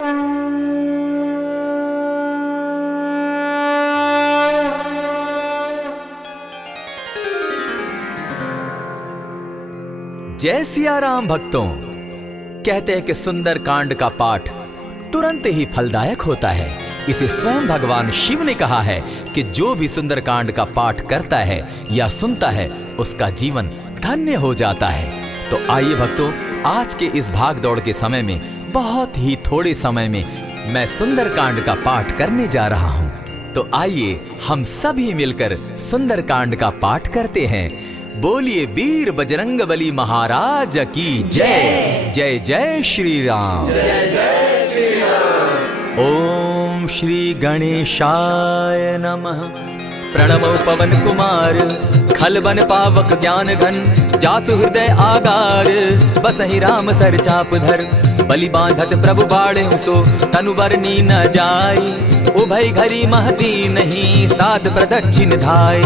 जय सिया राम भक्तों। कहते हैं कि सुंदर कांड का पाठ तुरंत ही फलदायक होता है। इसे स्वयं भगवान शिव ने कहा है कि जो भी सुंदर कांड का पाठ करता है या सुनता है उसका जीवन धन्य हो जाता है। तो आइए भक्तों, आज के इस भाग दौड़ के समय में बहुत ही थोड़े समय में मैं सुंदर कांड का पाठ करने जा रहा हूँ। तो आइए हम सभी मिलकर सुंदर कांड का पाठ करते हैं। बोलिए वीर बजरंगबली महाराज की जय। जय जय श्री राम। जय जय श्री राम। ओम श्री गणेशाय नमः। प्रणमो पवन कुमार खलबन पावक ज्ञान घन जासु हृदय आगार बसहि राम सर चाप धर बलि बांधत प्रभु बाढ़े सो तनु बरनी न जाई उभय घरी महती नहीं साध प्रदक्षिण धाय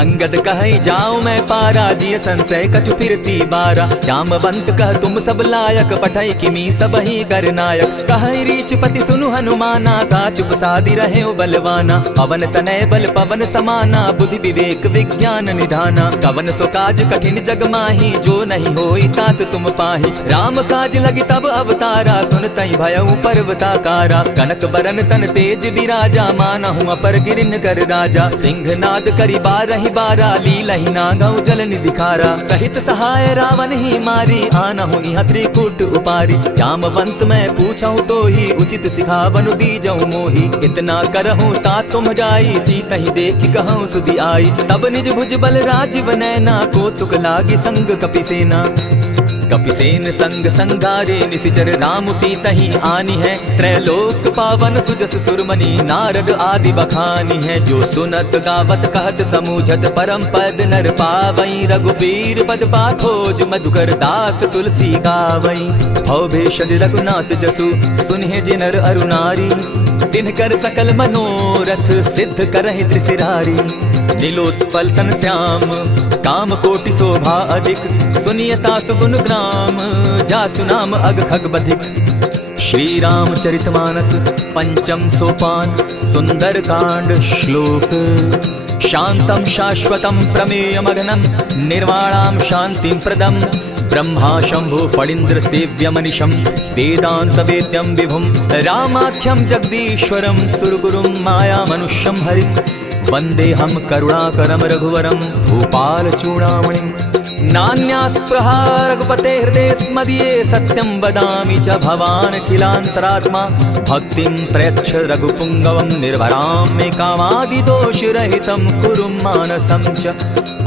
अंगद कहे जाऊं मैं पारा जिय संशय कछु फिरती बारा जामवंत कह तुम सब लायक पठई किमी सब ही कर नायक कहे रीच पति सुनु हनुमाना का चुप सादी रहे बलवाना पवन तनय बल पवन समाना बुद्धि विवेक विज्ञान निधाना कवन सो काज कठिन जग माही जो नहीं होई तात तुम पाही राम काज लगी तब अवतारा सुन तई भयउ पर्वताकारा कनक बरन तन तेज विराजा मानहु अपर गिरिन कर राजा सिंह नाद करी बारहि बारा लीलहि नागौ जल निधिखारा सहित सहाय रावण ही मारी आनहु इहाँ त्रिकूट उपारी जामवंत मैं पूछऊं तो ही उचित सिखावनु दीजऊं मोही इतना करहूं ता तुम जाई सीतहि देखि कहूं सुधि आई तब निज भुज बल राजीव नैना को तुक लागी संग कपिसेना कपिसेन संग संगारे निसिचर राम सीतहि आनी है त्रैलोक पावन सुजस सुरमणि नारद आदि बखानी है जो सुनत गावत कहत समूझत परम पद नर पावई रघुबीर पद पाखोज मधुकर दास तुलसी गावई भव भेषज रघुनाथ जसु सुनहि जिनर अरुनारी तिनकर सकल मनोरथ सिद्ध करहि त्रिशिरारी नीलोत्पल तन श्याम काम कोटि शोभा अधिक सुनियता सुगुण ग्राम जासु नाम अग खग बधिक। श्री रामचरितमानस पंचम सोपान सुंदर कांड श्लोक शांतम शाश्वतम प्रमेयमगनम निर्वाणाम शांतिम प्रदम ब्रह्मा शंभु फणीन्द्र सेव्यमनिशं वेदांत वेद्यं विभुं रामाख्यं जगदीश्वरं सुरगुरुं माया मनुष्यं हरिं वंदे हम करुणाकरं रघुवरं भूपाल चूड़ामणिं नान्यास्पृहा रघुपते हृदये स्मदीये सत्यं वदामि च भवान् अखिलान्तरात्मा भक्तिं प्रयच्छ रघुपुङ्गवं निर्भरां मे कामादिदोषरहितं कुरु मानसं च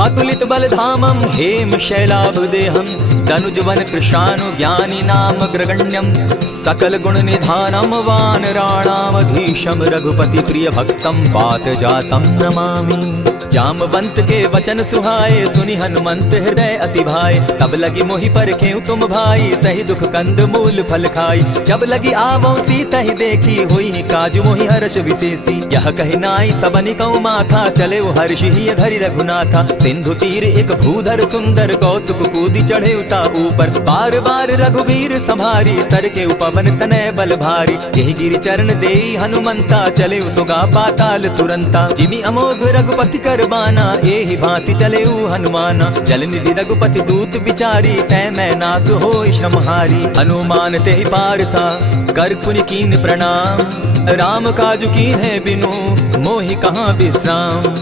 अतुलित बलधामं हेम शैलाभदेहं तनुजवन कृशानु ज्ञानी नाम ग्रगण्यं सकल गुण निधानं वानराणामधीशं रघुपति प्रिय भक्तं वात जातं नमामि। जामवंत के वचन सुहाए सुनि हनुमंत हृदय अति भाए तब लगी मोहि परखेउ तुम भाई सही दुख कंद मूल फल खाई जब लगी आवो सीता ही देखी हुई काज मोहि हर्ष विशेषी यह कहि नाई सबनि कौ माथा चले हर्ष ही धरि रघुनाथा सिंधु तीर एक भूधर सुंदर कौतुक कूदी चढ़े उता ऊपर बार बार रघुवीर संभारी तर के पवन तनय बल भारी यही गिरि चरण देई हनुमंता चले सुगा पाताल तुरंता जिमि अमोघ रघुपति कर बाना एहि भांति चले हनुमाना जल निधि रघुपति दूत बिचारी तै मैं नाथ होय श्रमहारी हनुमान ते पारसा कर पुनि कीन प्रणाम राम काज की है बिनु मोहि कहाँ विश्राम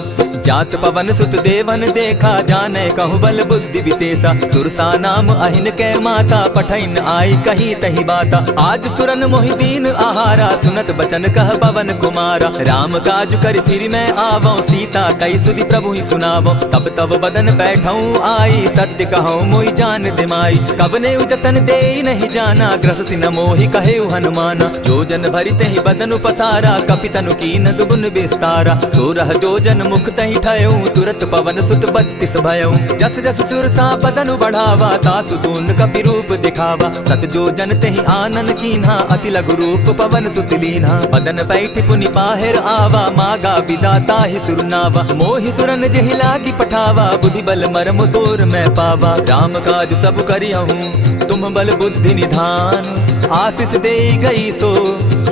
जात पवन सुत देवन देखा जाने कहु बल बुद्धि विशेषा सुरसा नाम अहिन कै माता पठैन आई कही तही बाता आज सुरन मोहि दीन आहारा सुनत बचन कह पवन कुमारा राम काज कर फिर मैं आवो सीता कई सुधि प्रभु ही सुनावो तब तब बदन बैठऊं आई सत्य कहूं मोहि जान दिमाई कब ने जतन दे नहीं जाना ग्रस सिन मोहि कहे हनुमाना जो जन भरित ही बदन पसारा कपितनु कीन दुगुन विस्तारा सोरह जो जन मुख तही तुरत पवन सुत 32 भयऊ जस जस सुरसा बदनु बढ़ावा तासु दून कपि रूप दिखावा सत जो जन तेहि आनन कीन्हा अति लघु रूप पवन सुत लीन्हा बदन बैठ पुनि पाहिर आवा मागा विदाता ही सुरनावा मोहि सुरन जेहि लागी पठावा बुद्धि बल मरम तोर मैं पावा राम काज सब करियहूँ तुम बल बुद्धि निधान आशीष दे गई सो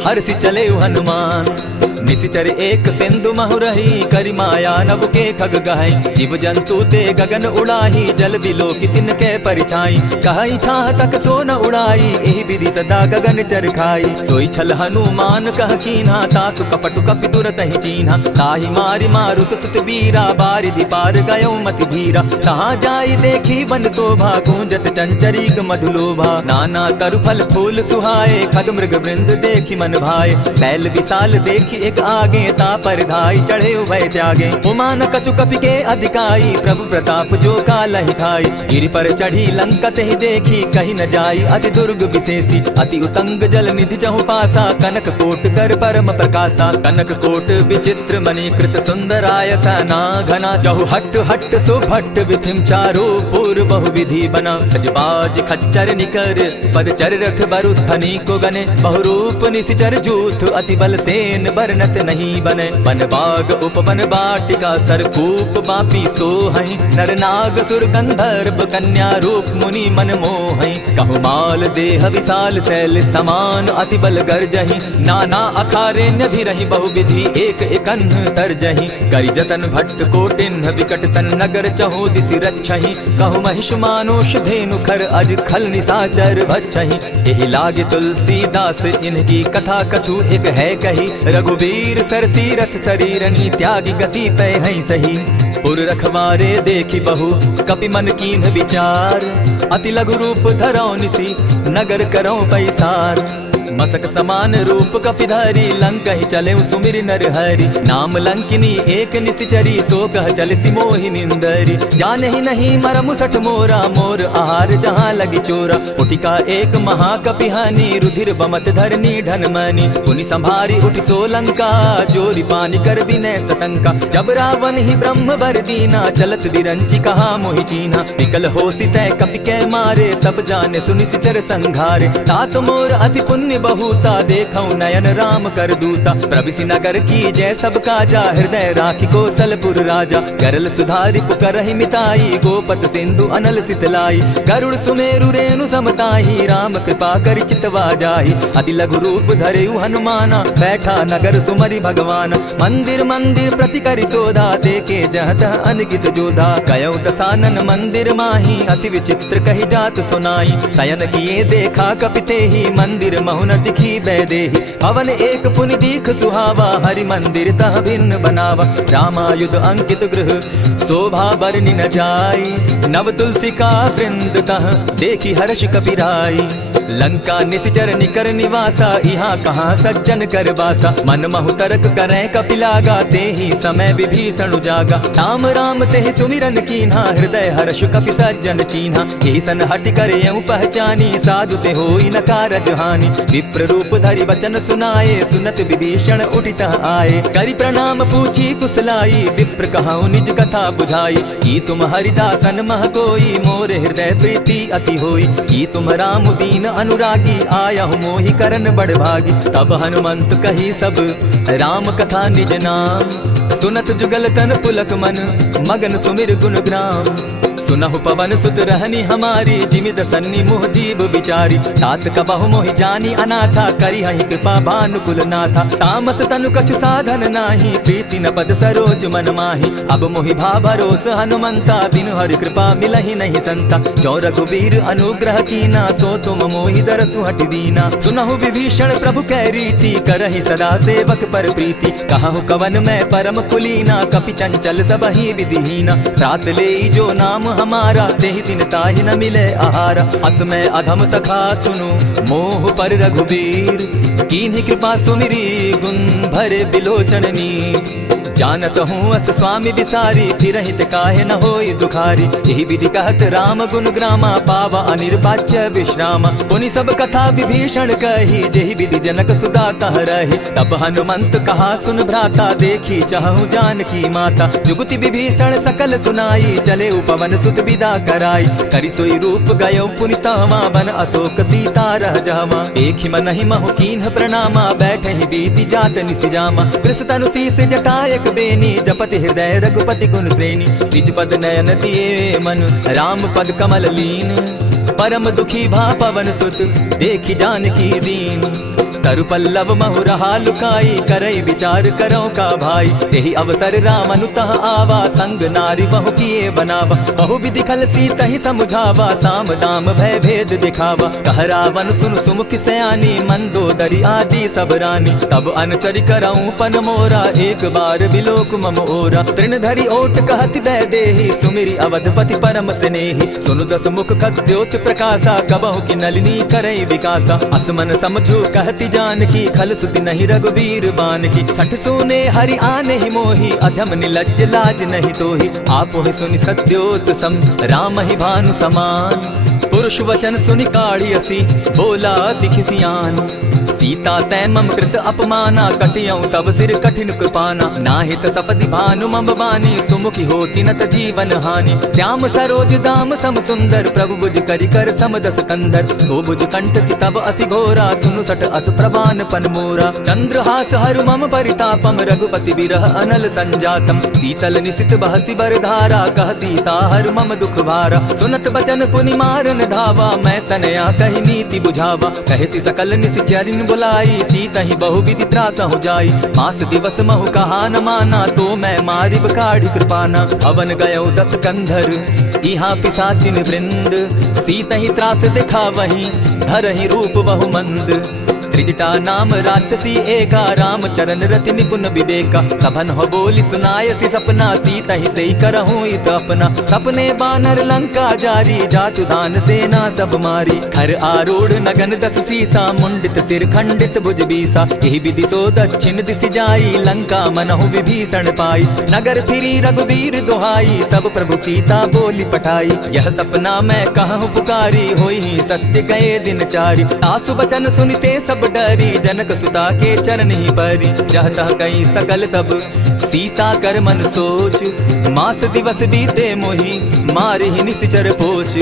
हर्षि चले हनुमान। निशिचर एक सिंधु महु रही, करि माया नभ के खग गहई। जीव जंतु ते गगन उड़ाही, जल बिलोकी तिनके परिछाई। कहई छाह तक सो न उड़ाई, एहि विधि सदा गगन चर खाई। सोई छल हनुमान कह कीन्हा, तासु कपटु कपि तुरत ही चीन्हा। ताहि मारि मारुत सुत वीरा, बारिधि पार गयो मति धीरा। तहाँ जाई देखी वन शोभा, गूंजत चंचरीक मधुलोभा। नाना तरु फल फूल सुहाए, खग मृग वृंद देखी मन भाए। शैल विशाल देखी एक आगे, ता पर धाई चढ़े उभय त्यागे। उमान कछु कपि के अधिकाई, प्रभु प्रताप जो कालहि खाई। गिरि पर चढ़ी लंका तेहि देखी, कहीं न जाई अति दुर्ग विशेषी। अति उतंग जल निधि चहु पासा, कनक कोट कर परम प्रकाशा। कनक कोट विचित्र मणिकृत सुंदरायता ना घना। जहु हट हट सो भट्ट विधिम चारो पूर्व बहु विधि बना। गजबाज खच्चर निकर पद चर रथ बरु धनी को गने। बहुरूप निशिचर जूथ अति बल सेन बरनत नहीं बने। वन बाग उपवन बाटिका सरकूप बापी सोहई। नर नाग सुर गंधर्व कन्या रूप मुनि मन मोहई। कहु माल देह विशाल शैल समान, अति बल गर्जहि। नाना अखारेण्य धीरहि, बहु विधि एक एकन्ह तरजहि। करि जतन भट्ट कोटिन्ह, विकट तन नगर चहु दिसि रक्षहि। कहु महिष मानुष धेनु खर, अज खल निशाचर भक्षहि। एहि लागे तुलसीदास इनकी कथा कछु एक है कही। रघुवीर सर तीरथ शरीरनि, त्यागी गति पै हैं सही। पुर रखवारे देखी बहु कपि मन कीन्ह विचार। अति लघु रूप धरौ निसि, नगर करौ पैसार। मसक समान रूप कपिधारी, लंकहि चले सुमिर नर हरि। नाम लंकिनी एक निशिचरी, सो कह चल सिमोहि निंदरी। जानहि नहीं मरमु सठ मोरा, मोर आहार जहाँ लगी चोरा। उठिका एक महाकपिहानी, रुधिर बमत धरनी ढनमनी। पुनि संभारी उठि सो लंका, जोरी पानी कर विनय सशंका। जब रावण ही ब्रह्म बर दीना, चलत बिरंची कहा मोहि चीन्हा। निकल होसी तय कपि कै मारे, तब जाने सुनिशिचर संघारे। तात मोर अति पुण्य बहुता, देखौ नयन राम कर दूता। प्रविशि नगर की जय सब काजा, हृदय राखी कौशलपुर राजा। गरल सुधारि पुकरहि मिताई, गोपत सिंधु अनल सितलाई। गरुड़ सुमेरु रेणु समताही, राम कृपा करि चितवा जाहि। अति लघु रूप धरेउ हनुमाना, बैठा नगर सुमरि भगवान। मंदिर मंदिर प्रति करि शोधा, देखे जहत अनगित जोधा। कयौ दसानन मंदिर माही, अति विचित्र कहि जात सुनाई। शयन किए देखा कपितेहि, मंदिर महुन दिखी बैदेही। भवन एक पुनि दीख सुहावा, हरि मंदिर तह भिन्न बनावा। रामायुध अंकित गृह शोभा बरनि न जाई। नव तुलसी का वृंद तह देखी हर्ष कपिराई। लंका निशिचर निकर निवासा, यहाँ कहाँ सज्जन कर बासा। मन महु तरक करें कपिलागा, तेहि समय विभीषण जागा। राम राम तेहि सुमिरन कीन्हा, हृदय हर्ष कपि सज्जन चीन्हा। ईसन हट करे पहचानी, साधु ते होई न कारज हानि। विप्र रूप धरि वचन सुनाए, सुनत विभीषण उठित आए। करि प्रणाम पूछी कुशलाई, विप्र कहौ निज कथा बुझाई। की तुम हरिदासन मह कोई, मोर हृदय प्रीति अति होई। की तुम राम दीन अनुरागी, आयहु मोहि करन बड़ भागी। तब हनुमंत कही सब राम कथा निज नाम। सुनत जुगल तन पुलक मन, मगन सुमिर गुण ग्राम। सुनहु पवन सुत रहनी हमारी, जिमित सन्नी मुह दीब विचारी। तात कबहु मोहि जानी अनाथा, करी हहि कृपा भानुकुल नाथा। तामस तनु कछु साधन नाही, प्रीति न पद सरोज मन माही। अब मोहि भा भरोस हनुमंता, बिनु हरि कृपा मिलहि नहीं संता। जो रघुवीर अनुग्रह कीना, सो तुम मोहि दरसु हटि दीना। सुनहु विभीषण प्रभु कै रीति, करहि सदा सेवक पर प्रीति। कहु कवन मैं परम कुलीना, कपि चंचल सबहि विधिहीना। रात ले जो नाम हमारा, तेहि दिन ताहि न मिले आहारा। अस मैं अधम सखा सुनु, मोह पर रघुवीर। कीन्ही कृपा सुमिरी, गुण भरे बिलोचन नीर। जानत हूँ अस स्वामी बिसारी, फिरहित काहे न होई दुखारी। यही विधि कहत राम गुण ग्रामा, पावा अनिर्वाच्य विश्रामा। पुनि सब कथा विभीषण कही, जेहि विधि जनक सुता कह रही। तब हनुमंत कहा सुन भ्राता, देखी चाहूं जानकी माता। जुगति विभीषण सकल सुनाई, चले उपवन सुत विदा कराई। करि सोई रूप गयो पुनि तहवा, बन अशोक सीता रह जावा। देखि मनहि महु कीन्ह प्रणामा, बैठे ही बीति जात निसिजामा। कृष तनु शीस जटायक बेनी, जपति हृदय रघुपति गुण श्रेणी। निज पद नयन दिए मन, राम पद कमल लीन। परम दुखी भा पवन सुत देखी जानकी दीन। तरु पल्लव महु रहा लुकाई करई विचार करो का भाई। यही अवसर राम अनुतः आवा संग नारी बहु किए बनावा। बहु विधि खल सीता ही समुझावा साम दाम भय भेद दिखावा। कह रावण सुन सुमुख सयानी मंदोदरी आदि सब रानी। तब अनचरि करऊं पन मोरा एक बार बिलोक मम ओरा। तृण धरि ओट कहत दय देहि सुमिरी अवधपति परम स्नेही। सुनु दस मुख खद्योत प्रकाशा कबहु की नलिनी करई विकासा। असमन समझो कहती जानकी खल सुति नहीं रघुबीर बान की। छठ सोने हरि आने ही मोही अधम निलज्ज लाज नहीं तोही। आप ही सुनि सत्योत सम राम ही भानु समान। पुरुष वचन सुनि काढ़ी असी बोला अति खिसियान। सीता तै मम कृत अपमाना कटियऊं तब सिर कठिन कृपाना। नाहित सपति भानु मम बानी सुमुखी होती नत जीवन हानि। श्याम सरोज दाम सम सुंदर प्रभु बुझ करि कर समदस कंदर। सो बुझ कंठ की तब असि घोरा सुनु सट अस प्रवान पन मोरा। चंद्रहास हरु मम परितापम रघुपति बिरह अनल संजातम। शीतल निशित बहसी बर धारा कह सीता हरु मम दुख भारा। सुनत बचन पुनि मारन धावा मैं तनया कहि नीति बुझावा। कहसी सकल निशिचरिन बुलाई सीता ही बहु विधि त्रास हो जाई। मास दिवस महु कहा न माना तो मैं मारिब काढ़ी कृपाना। हवन गयो 10 कंधर इहाँ पिशाचिन वृंद। सीता ही त्रास दिखा वही धरहि रूप बहु मंद। त्रिजटा नाम राक्षसी एका राम चरण रति निपुण विवेका। सभन हो बोली सुनायसी सपना सीता ही सही करहूं इत अपना। सपने बानर लंका जारी जातु दान सेना सब मारी। खर आरूढ़ नगन 10 सीसा मुंडित सिर खंडित भुज बीसा। यही विधि सो दक्षिण दिशि जाई लंका मनहु विभीषण पाई। नगर फिरी रघुबीर दुहाई तब प्रभु सीता बोली पठाई। यह सपना मैं कहूँ पुकारी होई ही सत्य गए दिन चारी। आसु बचन सुनिते सब डरी जनक सुता के चरण ही परी। जहता कई सकल तब सीता कर मन सोच। मास दिवस बीते मोही मारे ही निशिचर पोच।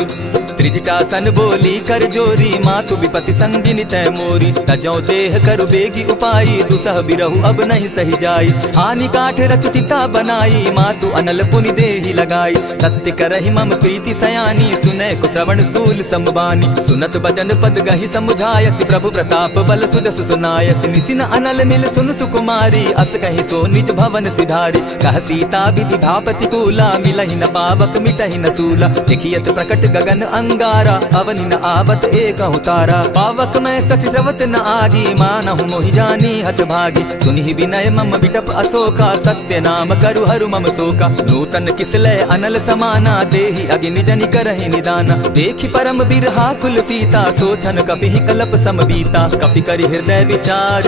त्रिजटासन बोली कर जोरी मातु विपति संगिनी तय मोरी। तजौ देह करु बेगी उपाई दुसह बिरहु अब नहीं सही जाई। हानि काठ रचुचिता बनाई मातु अनल पुनि देहि लगाई। सत्य करहि मम प्रीति सयानी सुनै कुश्रवण सूल समबानी। सुनत बचन पद गहि समुझायसि प्रभु प्रताप बल सुदस सुनायसि। निसिन अनल मिल सुन सुकुमारी अस कहि सो निज भवन सिधारी। कह सीता विधि भापति कूला मिलहि न पावक मिटहि न सूला। देखियत प्रकट गगन अंगारा अवनि न आवत एक तारा। पावक मैं शशि स्रवत न आगी मानहु मोहि जानी हत भागी। सुनि विनय मम बिटप अशोका सत्य नाम करु हरु मम शोका। नूतन किसलय अनल समाना देहि अग्नि जनि करहि निदाना। देखि परम बिरहा कुल सीता सोचन कपि कलप सम बीता। कपि करि हृदय विचार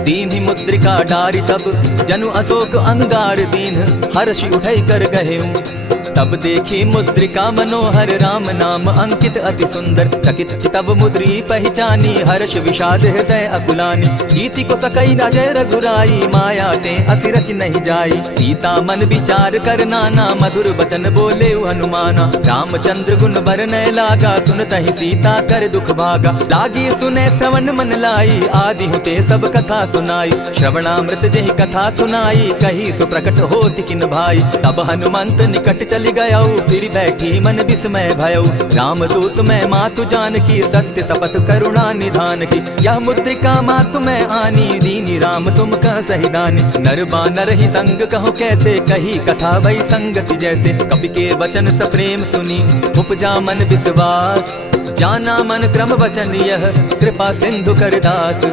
दीन्हि मुद्रिका डारि तब जनु अशोक अंगार दीन हर्षि उठै कर गहेऊ। तब देखी मुद्रिका मनोहर राम नाम अंकित अति सुंदर। चकित चितव मुद्री पहचानी हर्ष विषाद हृदय अकुलानी। जीति को सकई न जय रघुराई माया ते असि रचि नहीं जाई। सीता मन विचार कर नाना मधुर बचन बोले हनुमाना। रामचंद्र गुण बरनय लागा सुनतहि सीता कर दुख भागा। लागी सुने श्रवण मन लाई आदि हुते सब कथा सुनाई। श्रवणामृत जेहि कथा सुनाई कही सो प्रकट होति किन भाई। तब हनुमंत निकट चली गयऊ फिर बैठी मन विस्मय भयऊ। रामदूत मैं मातु जानकी सत्य शपथ करुणा निधान की। यह मुद्रिका मातु मैं आनी दीनी राम तुम कह सही दानी। नर बानर ही संग कहो कैसे कही कथा वही संगति जैसे। कपि के वचन सप्रेम सुनी उपजा मन विश्वास। जाना मन क्रम वचन यह कृपा सिंधु कर दास।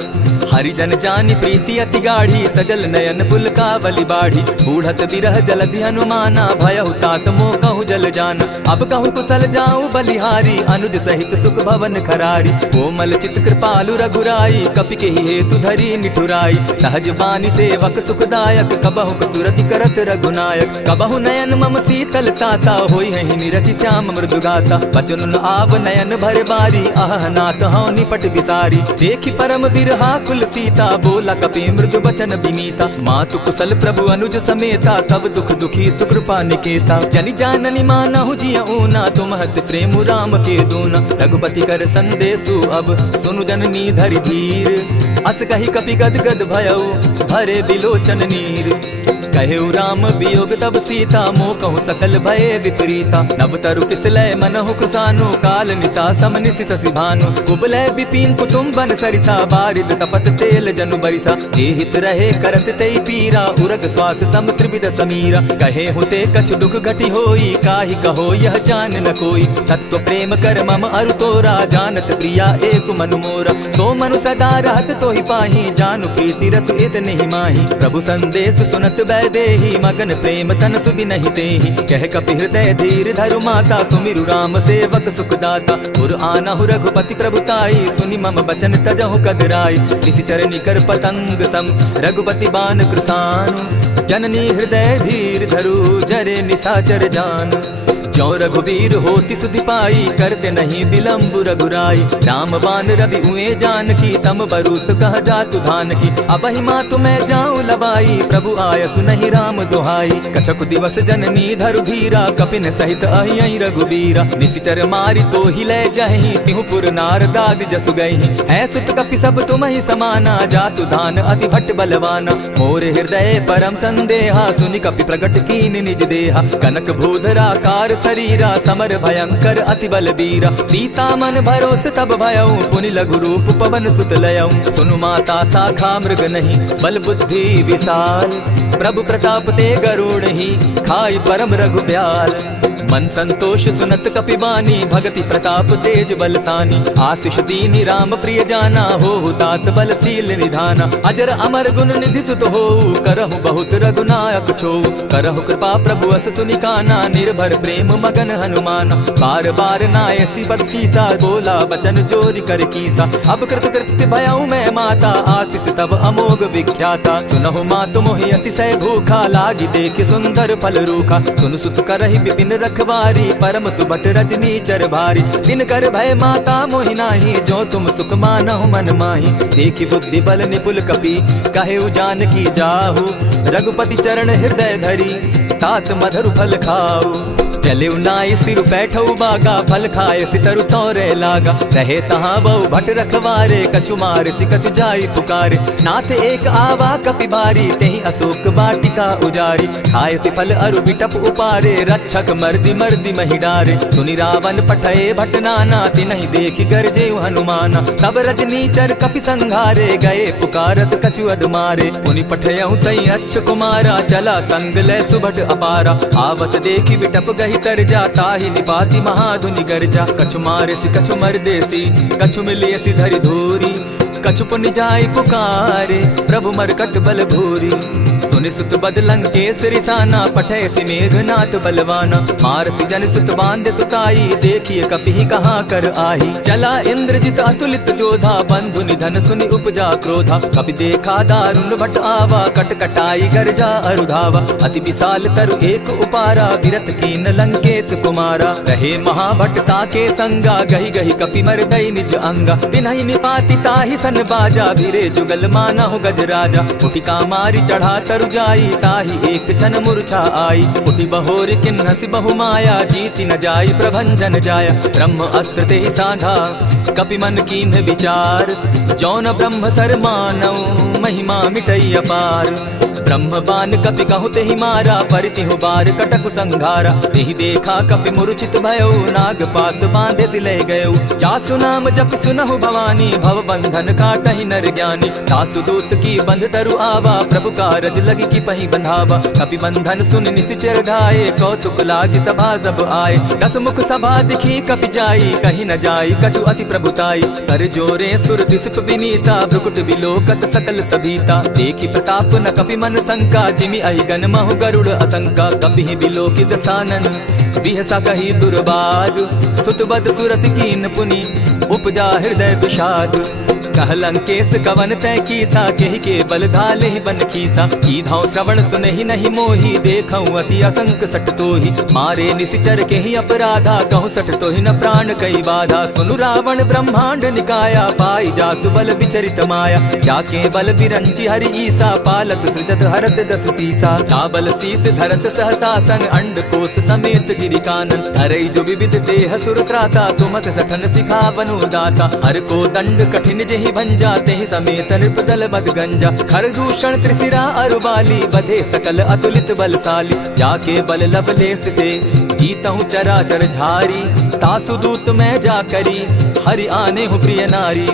हरिजन जानी प्रीति अति गाढ़ी सजल नयन पुलकावली बाढ़ी। बूढ़त बिरह जलधि हनुमाना भयहु तात मोह कहु जल जाना। अब कहु कुशल जाऊं बलिहारी अनुज सहित सुख भवन खरारी। कोमल चित कृपालु रघुराई कपि के हेतु धरी निठुराई। सहज बानी सेवक सुखदायक कबहु कसुरति करत रघुनायक। कबहु नयन मम शीतल ताता होई है निरति श्याम मृदु गाता। बचन आव नयन भर बारी आह नाथ हौ निपट विसारी। देखी परम बिरहा कुल सीता बोला कपि मृदु बचन विनीता। मातु कुशल प्रभु अनुज समेता तब दुख दुखी सुकृपा निकेता। जनि जाननि मानहु जिय ऊना तुम हत प्रेम राम के दूना। रघुपति कर संदेशु अब सुनु जननी धरि धीर। अस कहि कपि गद गद भयऊ भरे बिलोचन नीर। कहे राम वियोग तब सीता मोह कहूँ सकल भय विपरीता। नव तरु किसलय मनहु कुसानु काल निशा सम निशि शशि भानु। कुबलय विपिन कुटुम्बन सरिसा बारिद तपत तेल जनु बरिसा। जे हित रहे करत तेई पीरा उरग श्वास सम त्रिविध समीरा। कहे हुते कछु दुख घटी होई काहि कहो यह जान न कोई। तत्व प्रेम कर मम अरु तोरा जानत प्रिया एक मनु मोरा। सो मनु सदा रहत तोहि पाहि जानु प्रीति रसु इत नहीं माही। प्रभु संदेश सुनत वैदेही मगन प्रेम तन सुबि नहीं तेहि। कह कपि हृदय धीर धरु माता सुमिरु राम सेवक सुख दाता। पुर आनहु रघुपति प्रभुताई सुनि मम बचन तजहु कदराई। निशिचर निकर पतंग सम रघुपति बान कृसानु। जननी हृदय धीर धरु जरे निशाचर जान। जो रघुवीर होति सुधि पाई करते नहीं विलम्ब रघुराई। राम बान रवि हुए जानकी तम बरूत कह जातु धान की। अबहि मातु मैं जाऊं लबाई प्रभु आयसु नहीं राम दुहाई। कछक दिवस जननी धरु धीरा कपिन सहित अहि रघुबीरा। निशिचर मारि तो ही ले जहि तिहु पुर नारदाद जसु गहि। है सुत कपि सब तुम ही समाना जातु धान अति भट्ट बलवाना। मोर हृदय परम संदेहा सुनि कपि प्रगट कीन निज देहा। कनक भूधरा कार शरीरा समर भयंकर अति बलबीरा। सीता मन भरोस तब भयऊ पुनि लघु रूप पवन सुत लयऊ। सुनु माता शाखा मृग नहीं बल बुद्धि विशाल। प्रभु प्रताप ते गरुड़ ही खाई परम रघुब्याल। मन संतोष सुनत कपिबानी भगति प्रताप तेज बलसानी। आशीष दीनी राम प्रिय जाना हो तात बलशील निधाना। अजर अमर गुण निधि सुत हो करहु बहुत रघुनायक छो। करहु कृपा प्रभु अस सुनिकाना निर्भर प्रेम मगन हनुमान। बार बार नायसी बदसीसा बोला बचन जोरि कर कीसा। अब कृत कृत्य भयऊ मैं माता आशीष तब अमोघ विख्याता। सुनहु मातु मोहि अतिशय भूखा लागी देख सुंदर फल रूखा। सुन सुत करहि विपिन रखवारी परम सुबट रजनी चर भारी। दिन कर भय माता मोहि नाही जो तुम सुख मानहु मन माही। देखि बुद्धि बल निपुल कपि कहे जानकी जाहु। रघुपति चरण हृदय धरी तात मधुर फल खाऊ। चले नाय सिर बैठऊ बागा फल खाए सितरु तोरे लागा। रहे तहाँ बहु भट रखवारे कछु मार सि कछु जाई पुकारे। नाथ एक आवा कपि भारी तेहि अशोक बाटिका उजारी। खाए सि फल अरु बिटप उपारे रक्षक मर्दि मर्दि महि डारे। सुनि रावण पठये भट नाना तिनहि देखि गरजे हनुमाना। तब रजनी चर कपि संघारे गए पुकारत कछु अदमारे। पुनि पठयऊ तई अच्छ कुमारा चला संग ले सुभट अपारा। आवत देखि बिटप गहि तर जाता ही निपाति महाधुनि गर्जा। कछु मारेसी कछु मर्देसी कछु मिलियसी धरि धूरी। कछु पुनि जाय पुकारे प्रभु मरकट बल भूरी। सुनि सुत बदलंग केसरी साना पठयसी मेघनाथ बलवाना। मारसी जन सुत बांधे सुताई देखिए कपि कहाँ कर आही। चला इंद्रजित अतुलित जोधा बंधु निधन सुनि उपजा क्रोधा। कपि देखा दारुण भट आवा कट कटाई गर्जा अरुधावा। अति विशाल तरु एक उपारा विरत कीन लंकेश कुमारा। रहे महाभट्टा के संगा गही गही कपि मरदई निज अंगा। तिन्हि निपाति ताहि सन बाजा भिरे जुगल माना हो गजराजा। उटिका मारी चढ़ा तरु जाई ताहि एक क्षण मूर्छा आई। उठि बहोर किन्नसि बहु माया जीति न जाई प्रभंजन जाया। ब्रह्म अस्त्र ते साधा कपि मन कीन्ह विचार। जौन ब्रह्म सर मानऊ महिमा मिटई अपार। ब्रह्म बान कपि कहु तेहि मारा परितिहु बार कटकु संघारा। तेहि देखा कपि मूर्छित भयऊ नाग पास बांधे सिले गयऊ। जासु नाम जप सुनहु भवानी भव बंधन काटहि नर ज्ञानी। दासु दूत की बंध तरु आवा प्रभु कारज लगी की पहि बंधावा। कपि बंधन सुन निशिचर धाये कौतुक लागी सभा सब आए। दस मुख सभा दिखी कपि जाई कहीं न जाई कछु अति प्रभुताई। कर जोरे सुर दिसप विनीता भ्रुकुट बिलोकत सकल सभीता। देखी प्रताप न कपि मन संका जिमि अहिगन महु गरुड़ असंका। कपि बिलोकि दसानन बिहसा कही दुर्बाद। सुतबद सुरत कीन पुनि उपजा हृदय विषाद। कह लंकेश कवन तय कीसा केहि के बल धाले ही बन कीसा। की धाव श्रवण सुनहि नहीं मोही देखऊं अति असंक सट तोहि। मारे निशिचर केहि अपराधा कहूँ सट तोहि न प्राण कई बाधा। सुनु रावण ब्रह्मांड निकाया पाई जासु बल विचरित माया। जाके बल बिरंची हरि ईसा पालत सृजत हरत दस सीसा। चाबल शीस धरत सहसासन अंड कोश समेत गिरि कानन। धरई जो विविध देह सुर त्राता तुम से सठन सिखा बनु दाता। हर को दंड कठिन जेहि ही भंजा, तेहि समेत नृप दल बद गंजा। खरदूषण त्रिशिरा अरुबाली, बधे सकल अतुलित बलशाली। जाके बल लवलेस ते जीतहु चराचर झारी, तासु दूत मैं जा करी हरि आने हूँ प्रिय नारी।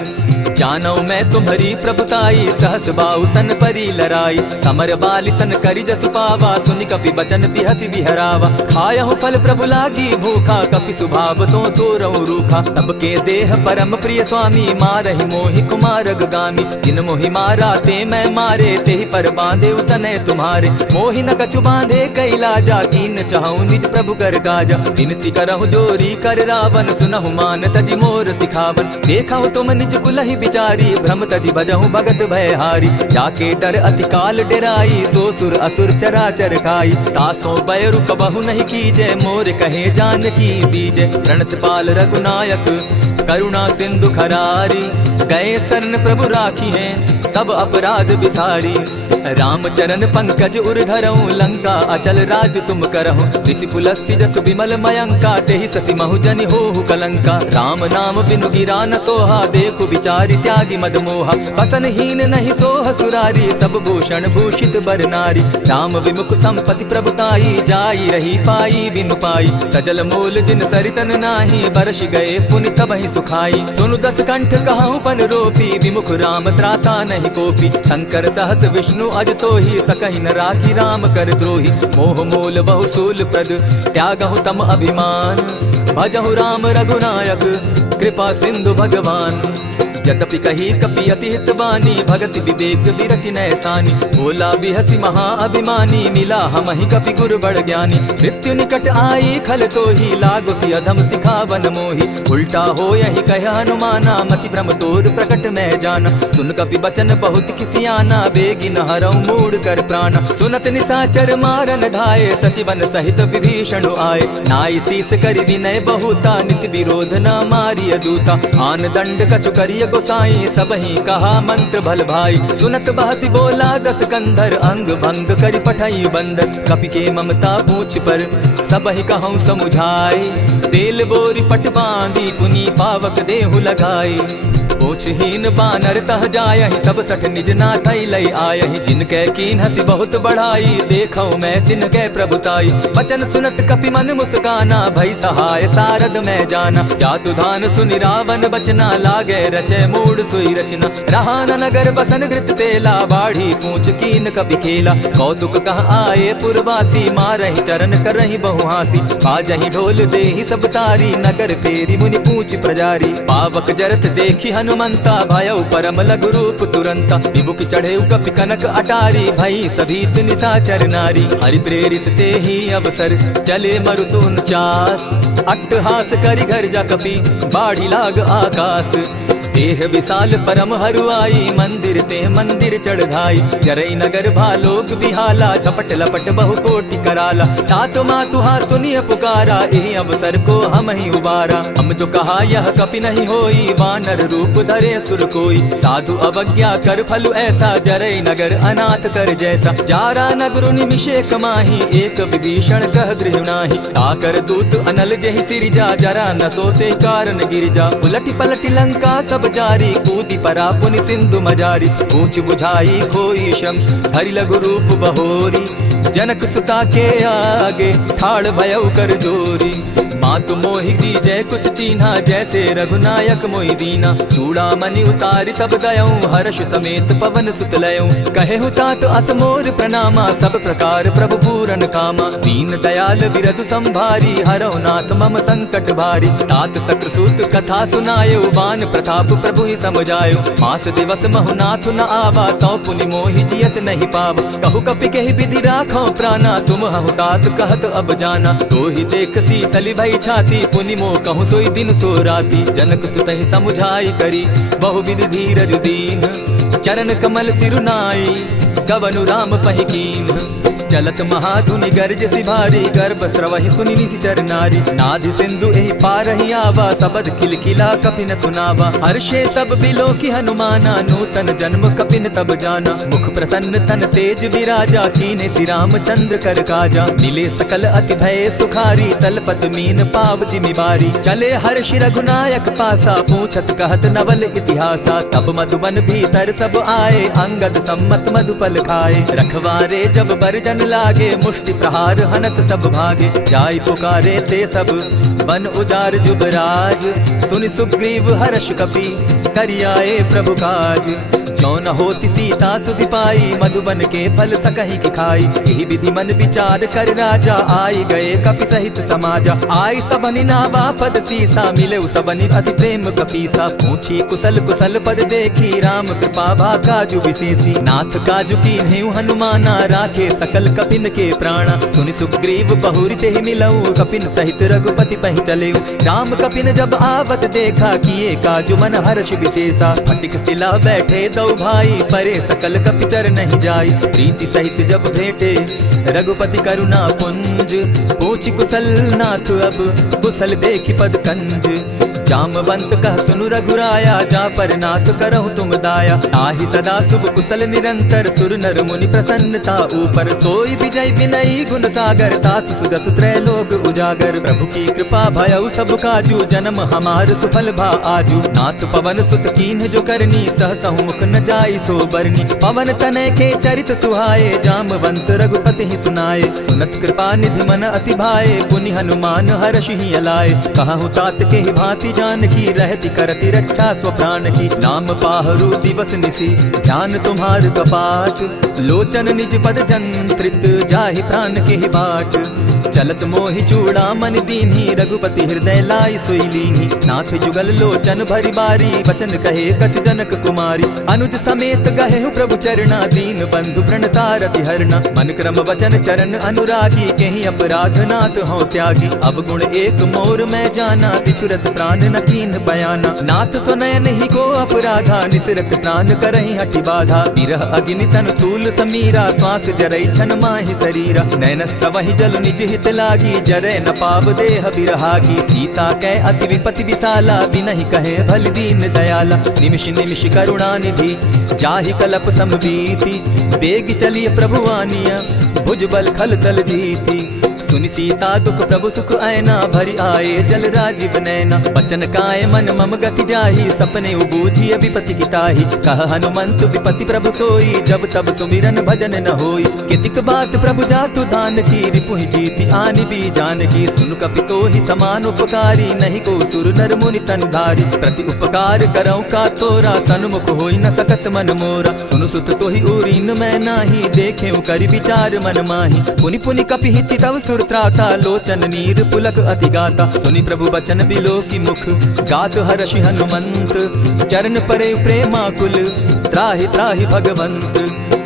जानऊ मैं तुम्हारी प्रभुताई, सहस बाहु सन परी लराई। समर बाली सन करी जसु पावा, सुनि कपि बचन बिहसि बिहरावा। खायहु फल प्रभु लागी भूखा, कपि स्वभाव तो तोरऊ रूखा। सबके देह परम प्रिय स्वामी, मारहि मोहि कुमारग गामी। जिन मोहि मारा ते मैं मारे, तेहि पर बांधे उतने तुम्हारे। मोहि न कछु बांधे कैलाजा, कीन चाहूं निज प्रभु कर गाजा। विनती करहु जोरी कर रावण, सुनहु मान तजि मोर सिखावन। देखहु तुम निज कुलहि बिचारी, भ्रम तजि भजहु भगत भयहारी। जाके डर अति काल डेराई, सो सुर असुर चराचर खाई। तासो बैरु कबहु नहीं कीजे, मोर कहे जानकी बीजे। प्रणत पाल रघुनायक करुणा सिंधु खरारी, गए शरण प्रभु राखी हैं तब अपराध बिसारी। राम चरण पंकज उर धरऊं, लंका अचल राज तुम करहु। ऋषि पुलस्ति जसु विमल मयंका, तेहि ससि महु जनि होहु कलंका। राम नाम बिनु गिरा न सोहा, देखु विचारि त्यागी मद मोहा। बसन हीन नहीं सोह सुरारी, सब भूषण भूषित बर नारी। राम विमुख संपत्ति प्रभुताई, जाई रही पाई बिनु पाई। सजल मोल जिन सरितन नाही, बरस गए पुनि तबहि सुखाई। सुनु दस कंठ कहूँ पन रोपी, विमुख राम त्राता नहीं कोपी। शंकर सहस विष्णु अज तो ही, सकहि न राखी राम कर द्रोही। मोह मोल बहु सूल प्रद, त्यागहु तम अभिमान। भजहु राम रघुनायक, कृपा सिंधु भगवान। जतपि कही कपि अति हितवानी, भगति विवेक विरति नैसानी। बोला बिहसी महा अभिमानी, मिला हमहि कपि गुरु बड़ ज्ञानी। मृत्यु निकट आई खल तो ही, लागो सि अधम सिखावन मोही। उल्टा हो यही कह हनुमाना, मति भ्रम तोर प्रकट मैं जाना। सुन कपि बचन बहुत किसियाना, बेगी न हरऊ मूढ़ कर प्राणा। सुनत निशाचर मारन धाये, सचिवन सहित विभीषण आए। नाई शीस करि विनय बहुता, नित विरोध न मारिय दूता। आन दंड कछु करिय गोसाई, सबहि कहा मंत्र भल भाई। सुनत बहसी बोला दस कंधर, अंग भंग करि पठई बंदर। कपि के ममता पूछ पर, सबहि कहूँ समुझाई। तेल बोरी पट बांधी, पुनि पावक देहु लगाई। पूछहीन बानर तह जायहि, तब सठ निज नाथै लई आयहि। जिनके कीन हसी बहुत बढ़ाई, देखऊं मैं तिनके प्रभुताई। वचन सुनत कपि मन मुस्काना, भई सहाय सारद मैं जाना। जातु धान सुनि रावण बचना, लागे रचे मूढ़ सोई रचना। रहा न नगर बसन घृत तेला, बाढ़ी पूछ कीन कपि खेला। कौतुक कह आए पुरवासी, मारहि चरण करहि बहु हासी। बाजहि ढोल देहि सब तारी, नगर फेरी मुनि पूछ प्रजारी। पावक जरत देखी हनुमंता, भयउ परम लघु रूप तुरंता। विमुख चढ़े कपि कनक अटारी, भई सभीत निशाचर नारी। हरि प्रेरित ते ही अवसर, चले मरुत 49। अट्टहास करि घर जा कपि, बाढ़ी लाग आकाश। देह विशाल परम हरुआई, मंदिर ते मंदिर चढ़ाई। जरई नगर भालोक बिहाला, झपट लपट बहु कोटि कराला। तातु मातुहा सुनिय पुकारा, एहि अवसर को हम ही उबारा। हम जो कहा यह कपि नहीं होई, वानर रूप धरे सुर कोई। साधु अवज्ञा कर फल ऐसा, जरई नगर अनाथ कर जैसा। जारा नगर निमिषे कमाही, एक विभीषण कह गृह नाही। आकर दूत अनल जहि सिरिजा, जरा न सोते कारण गिरिजा। उलटि पलटि लंका सब जारी, कूदी परा पुनि सिंधु मजारी। ऊंच बुझाई खोई श्रम, हरि लघु रूप बहोरी। जनक सुता के आगे, ठाड़ भयउ कर जोरी। मातु मोहि दीजै कुछ चीन्हा, जैसे रघुनायक मोहि दीना। चूड़ामणि उतारि तब गयऊं, हर्ष समेत पवन सुत लयऊं। कहेहु तात असमोर प्रणामा, सब प्रकार प्रभु पूरन कामा। दीन दयाल बिरधु संभारी, हरौ नाथ मम संकट भारी। तात सक्रसूत कथा सुनायो, बान प्रताप प्रभु ही समझायो। मास दिवस महु नाथ न आवा, तौ पुनि मोहि जियत नहीं पावा। कहु कपि कहि विधि राखो प्राणा, तुम हहु तात कहत अब जाना। तो ही देख शीतलि भई छाती, पुनि मोह कहूँ सोई दिन सो राती। जनक सुतहि समुझाई करी, बहु विधि धीरज दीन। चरण कमल सिरु नाई, कवनु राम पहि कीन। चलत महाधुनि गर्ज सिभारी, गर्भ स्रवहि सुनि निशिचर नारी। नाधि सिंधु एहि पारहि आवा, सबद किलकिला कपिन सुनावा। हर्षे सब बिलोकी हनुमाना, नूतन जन्म कपिन तब जाना। मुख प्रसन्न तन तेज विराजा, कीने श्री रामचंद्र कर काजा। मिले सकल अति भय सुखारी, तलपत मीन पाव जिमि बारी। चले हर्षि रघुनायक पासा, पूछत कहत नवल इतिहासा। तब मधुबन भीतर सब आए, अंगद सम्मत मधुपल खाए। रखवारे जब बरजन लागे, मुष्टि प्रहार हनत सब भागे। जाय पुकारे ते सब बन उजार जुबराज, सुनि सुग्रीव हर्ष कपि करियाए प्रभु काज। जो न होती सीता सुधि पाई, मधुबन के फल सकहि की खाई। यही विधि मन विचार कर राजा, आई गए कपि सहित समाजा। आई सबनि नावा पद सीसा, मिले सबनि अति प्रेम कपीसा। पूछी कुशल कुशल पद देखी, राम कृपा भा काजु विशेषी। नाथ काजु कीन्हेउ हनुमाना, राखे सकल कपिन के प्राणा। सुनि सुग्रीव बहुरि तेहि मिलऊ, कपिन सहित रघुपति पहि चलेऊ। राम कपिन जब आवत देखा, किए काजु मन हर्ष विशेषा। फटिक सिला बैठे दो भाई, परे सकल कपिचर नहीं जाई। प्रीति सहित जब भेटे रघुपति करुणा पुंज, पूछि कुशल नाथ अब कुशल देखि पद कंज। जामवंत कह सुनु रघुराया, जा पर नाथ करहु तुम दाया। आहि सदा शुभ कुशल निरंतर, सुर नर मुनि प्रसन्नता ऊपर। सोई विजय विनयी गुण सागर, तासु सुदसु त्रैलोक उजागर। प्रभु की कृपा भयउ सब काजू, जन्म हमार सुफल भा आजू। नाथ पवन सुत कीन्ह जो करनी, सहसहु मुख न जाई सो बरनी। पवन तनय के चरित सुहाए, जामवंत रघुपति ही सुनाए। सुनत कृपा निधि मन अति भाए, पुनि हनुमान हर्षि ही अलाए। कहु तात के ही भांति जानकी, रहती करती रक्षा स्वप्राण की। नाम पाहरु दिवस निसी, ध्यान तुम्हार कपाट। लोचन निज पद जंत्रित, जाहि प्राण के ही बाट। चलत मोहि चूड़ामणि दीन्ही, रघुपति हृदय लाई सोई लीन्ही। नाथ जुगल लोचन भरि बारी, वचन कहे कछ जनक कुमारी। अनुज समेत गहेहु प्रभु चरणा, दीन बंधु प्रणतारति हरना। मन क्रम वचन चरण अनुरागी, केहि अपराध नाथ हो त्यागी। अब गुण एक मोर मैं जाना, बिछुरत प्राण न कीन्ह बयाना। नाथ सुनय नहीं को अपराधा, निसरत प्राण करहि हठि बाधा। बिरह अग्नि तन तूल समीरा, श्वास जरई छन माहि शरीरा। नयनस्तवहि जल निज हित लागी, जरै न पाव देह बिरहागी। सीता कै अति विपति विशाला, बिनहि कहे भल दीन दयाला। निमिष निमिष करुणा निधि, जाहि कलप समबीति। बेग चलिए प्रभु आनिया, भुजबल खल तल जीती। सुनि सीता दुख प्रभु सुख ऐना, भरि आए जल राजीव नैना। बचन काय मन मम गति जाहि, सपने बूझिय विपति किताहि। कह हनुमंत विपति प्रभु सोई, जब तब सुमिरन भजन न होई। कितिक बात प्रभु जातु दान की, रिपुहि जीति आनि भी जानकी। सुन कपि तोहि समान उपकारी, नहीं को सुर नर मुनि तन धारी। प्रति उपकार करौ का तोरा, सन्मुख होई न सकत मन मोरा। सुनु सुत तोहि उरीन मैं नाही, देखेउ करि विचार मन माही। पुनि पुनि कपि हिचितव सुर त्राता, लोचन नीर पुलक अति गाता। सुनि प्रभु बचन बिलो की मुख, गात हर्षि हनुमंत। चरण परे प्रेमाकुल, त्राहि त्राहि भगवंत।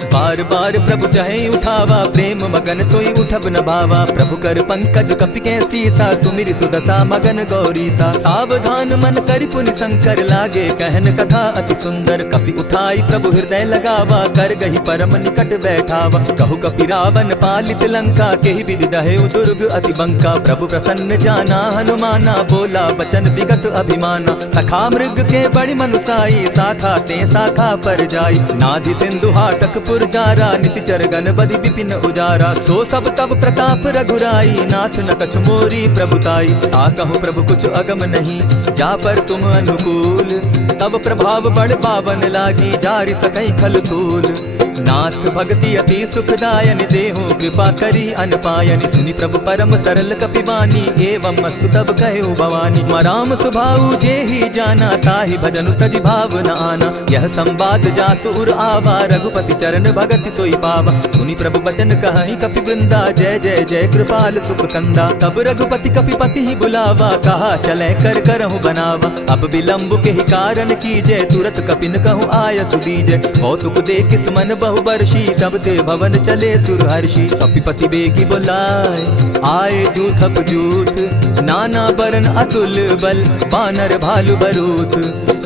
बार बार प्रभु चाहे उठावा, प्रेम मगन तोई उठब न भावा। प्रभु कर पंकज कपि के सीसा, सुमिरि सुदशा मगन गौरीसा। सावधान मन करि पुनि शंकर, लागे कहन कथा अति सुंदर। कपि उठाई प्रभु हृदय लगावा, कर गही परम निकट बैठावा। कहु कपि रावण पालित लंका, केहि विधि दहेउ दुर्ग अति बंका। प्रभु प्रसन्न जाना हनुमाना, बोला बचन विगत अभिमाना। सखा मृग के बड़ि मनुसाई, शाखा ते शाखा पर जाई। नाधि सिंधु हाटक पुर जारा, निशिचर गण बदि विपिन उजारा। सो सब तब प्रताप रघुराई, नाथ न कछु मोरी प्रभुताई। कहूँ प्रभु कुछ अगम नहीं, जा पर तुम अनुकूल। तब प्रभाव बड़ पावन लागी, जारि सकई खल तूल। नाथ भक्ति अति सुखदायनि, देहु कृपा करी अनपायनि। सुनि प्रभु परम सरल कपिवानी, एवं मस्तु तब कहु भवानी। मराम सुभाऊ जेहि जाना, ताहि भजनु तजि भाव न आना। यह संवाद जासु उर आवा, रघुपति चरण भगति सोई पावा। सुनि प्रभु बचन कहहि कपि वृंदा, जय जय जय कृपाल सुख कंदा। तब रघुपति कपिपति ही बुलावा, कहा चले कर करहु बनावा। अब विलंब के ही कारण कीजय, तुरत कपिन कहु आय सुदीजय। कौतुक देख सुमन बहु वर्षी, तब ते भवन चले सुरहर्षि। कपिपति बेगी बोलाए, आए जूथप जूथ। नाना बरन अतुल बल, बानर भालु बरूथ।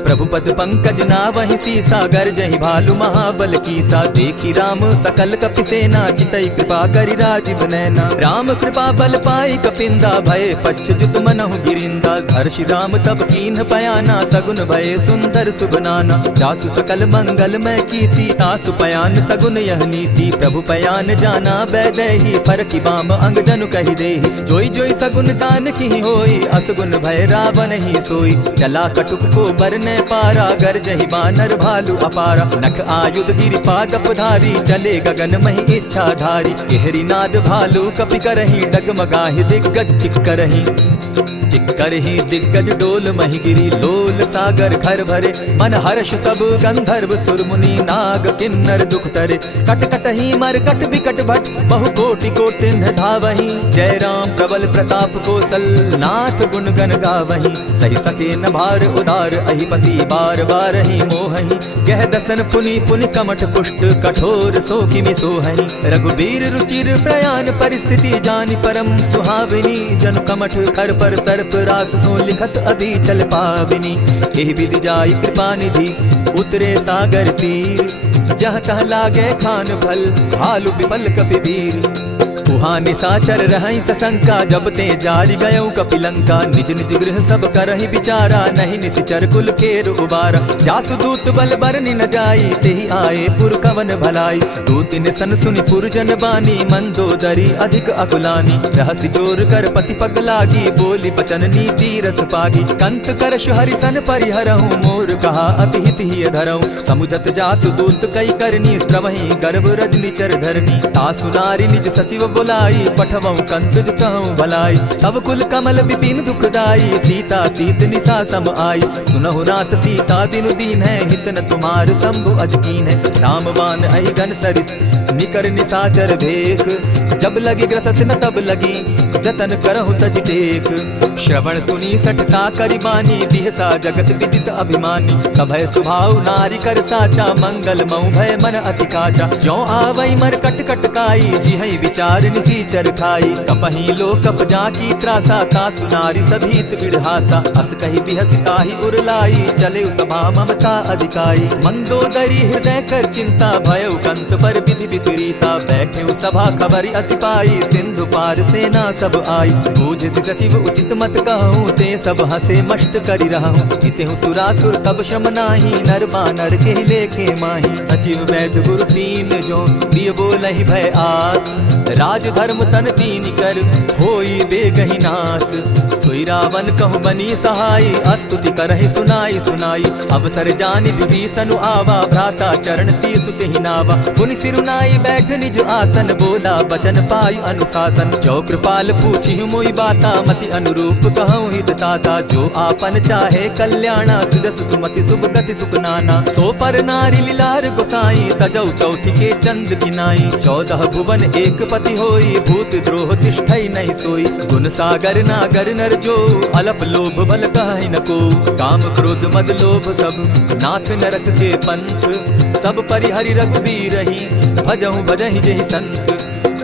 प्रभु पद पंकज नावहि सीसा, गर्जहि भालु महाबल कीसा। देखी राम सकल कपि सेना, चितई कृपा करि राजीव नैना। राम कृपा बल पाई कपिंदा, भय पच्छ जुत मनहु गिरिंदा। हर्षि राम तब कीन्ह पयाना, सगुन भय सुंदर शुभ नाना। जासु सकल मंगल मैं कीर्ति, तासु पयान सगुन यह नीति। प्रभु पयान जाना बैदेही, फरकि बाम अंग जनु कहि देहि। जोई जोई सगुन जान की होई, असगुन भय रावण ही सोई। चला कटुक को बरने पारा, गर्जहि बानर भालु अपारा। नख आयुध गिरि पादप धारी, चले गगन महि इच्छाधारी। केहरी नाद भालु कपि करहि, डगमगाहि दिग्गज चिक्करहि। चिक्करहि दिग्गज डोल महि गिरी, लोल सागर खर भरे। मन हर्ष सब गंधर्व सुर मुनि, नाग किन्नर दुख तरे। कट कटहि मरकट बिकट भट, बहु कोटि कोटिन्ह धावहि। जय राम प्रबल प्रताप कौशल, नाथ गुण गण गावहि। सहि सके न भार उदार, अहिपति बार बार ही मोहहि। गह दसन पुनि पुनि कमठ पुष्ट, कठोर सो किमि सोहहि। रघुबीर रुचिर प्रयाण परिस्थिति, जानि परम सुहाविनी। जनु कमठ खर पर सर्प रास, सो लिखत अभी चल पाविनी। एहि विधि जाई कृपा निधि, उतरे सागर तीर। जह तह लागे खान फल, भालु विपल कपि वीर। उहाँ निशाचर रहै सशंका, जब ते जारि गयौ कपिलंका। निज निज गृह सब करहि विचारा, नहीं निशिचर कुल केर उबारा। जासु दूत बल बरनि न जाई, तेहि आए पुर कवन भलाई। दूतिन सन सुनि पुरजन बानी, मंदोदरी अधिक अकुलानी। रहसि जोर कर पति पग लागी, बोली बचन नीति रस पागी। कंत करश हरि सन परिहरहु, मोर कहा अति हित ही धरहु। समुझत जासु दूत कई करनी, स्त्रवहि गर्भ रजनी चर धरनी। तासु नारी निज सचिव बुलाई, पठवहु कंत कहूँ भलाई। तब कुल कमल विपिन दुखदाई, सीता सीत निशा सम आई। सुनहु नाथ सीता बिनु दीन है, हित न तुम्हार शंभु अजकीन है। रामबान अहि घन सरिस, निकर निशाचर भेख। जब लगी ग्रसत न तब लगी, जतन करहु तज टेक। श्रवण सुनी सठता करि बानी, बिहसा जगत विदित अभिमानी। सभय सुभाव नारी कर साचा, मंगल मऊ भय मन अति काचा। जो आवै मर कट कट काई, जिहै विचार निसीचर खाई। कपहि लो कप जाकी त्रासा, तासु नारी सभीत बिढ़ासा। अस कहि बिहसिता ही उरलाई, चले सभा ममता अधिकाई। मंदोदरी हृदय कर चिंता, भयउ कंत पर विधि विपरीता। बैठे सभा खबर अस पाई, सिंधु पार सेना सब आई। बूझि सचिव उचित मत कहूँ, ते सब हसे मस्त करि रहूँ। इतेहु सुरासुर तब शम नाही, नर बानर के लेके माही। सचिव वैद्य गुरु तीन जो, प्रिय बोलहि भय आस। राज धर्म तन तीन कर, होई बेगहि नास। सोई रावण कहु बनी सहाय, स्तुति करहि सुनाई सुनाई। अवसर जानि विभीषण आवा, भ्राता चरण शीसु तेहि नावा। पुनि सिरुनाई बैठ निज आसन, बोला बचन पाई अनुशासन। जो कृपाल पूछि मोई बाता, मति अनुरूप कहूँ हित ताता। जो आपन चाहे कल्याणा, सुदस सुमति शुभ गति सुख नाना। सो पर नारी लीलार गोसाई, तजौ चौथि के चंद किनाई। 14 भुवन एक पति होई, भूत द्रोह तिष्ठै नहीं सोई। गुण सागर नागर नर जो, अलप लोभ बल कहै न को। काम क्रोध मद लोभ सब, नाथ नरक के पंथ। सब परिहरि रघुबीरहि, भजहु भजहि जेहि संत।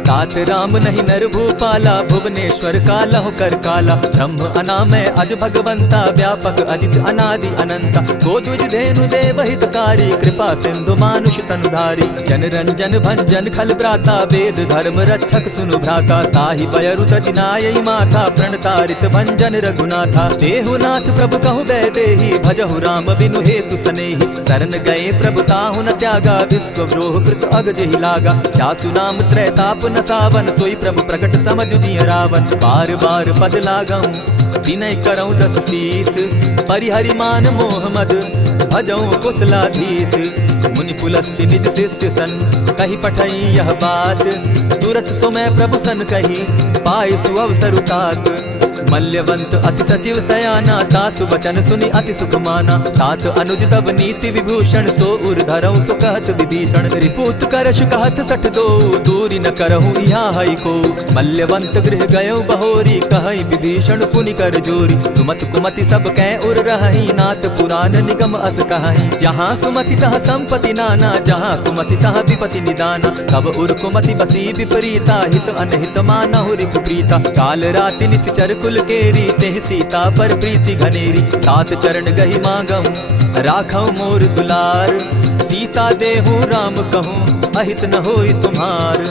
तात राम नहीं नर भूपाला, भुवनेश्वर कालहु कर काला। ब्रह्म अनामय अज भगवंता, व्यापक अजित अनादि अनंता। गोद्विज धेनु देव हितकारी, कृपा सिंधु मानुष तनुधारी। जन रंजन भंजन खल भ्राता, वेद धर्म रक्षक सुनु भ्राता। ताहि बयरु तजिनायि माथा, प्रणतारित भंजन रघुनाथा। देहुनाथ प्रभु कहु बैदेही, भजहु राम बिनु हेतु सनेही। शरण गए प्रभु ताहु न त्यागा, विश्व द्रोह कृत अग जेहि लागा। जासु नाम त्रैताप न सावन, सोई प्रभु प्रकट समझ दिय रावण। बार बार पद लागऊं, विनय करऊं दस शीस। परिहरि मान मोह मद, भजऊं कुशलाधीश। मुनि पुलस्ति निज शिष्य सन, कहि पठई यह बात। तुरत सो मैं प्रभु सन कही, पाए सुअवसर तात। मल्यवंत अति सचिव सयाना, तासु बचन सुनि अति सुख माना। तात अनुज तब नीति विभूषण, सो उर धरऊं सो कहत विभीषण। रिपुत करश कहत सठ दो, दूरी न करहूँ यहाँ हई को। मल्यवंत गृह गयो बहोरी, कहई विभीषण पुनि कर जोरी। सुमत कुमति सब कै उर रहई, नाथ पुराण निगम अस कहई। जहाँ सुमति तह संपति नाना, जहाँ कुमति तह विपति निदाना। तब उर कुमति बसी विपरीता, हित अनहित मानहु रिपु प्रीता। काल राति निशिचर कुल कुल केरी, तेह सीता पर प्रीति घनेरी। तात चरण गही मांगम, राखौ मोर दुलार। सीता देहु राम कहूँ, अहित न होई तुम्हार।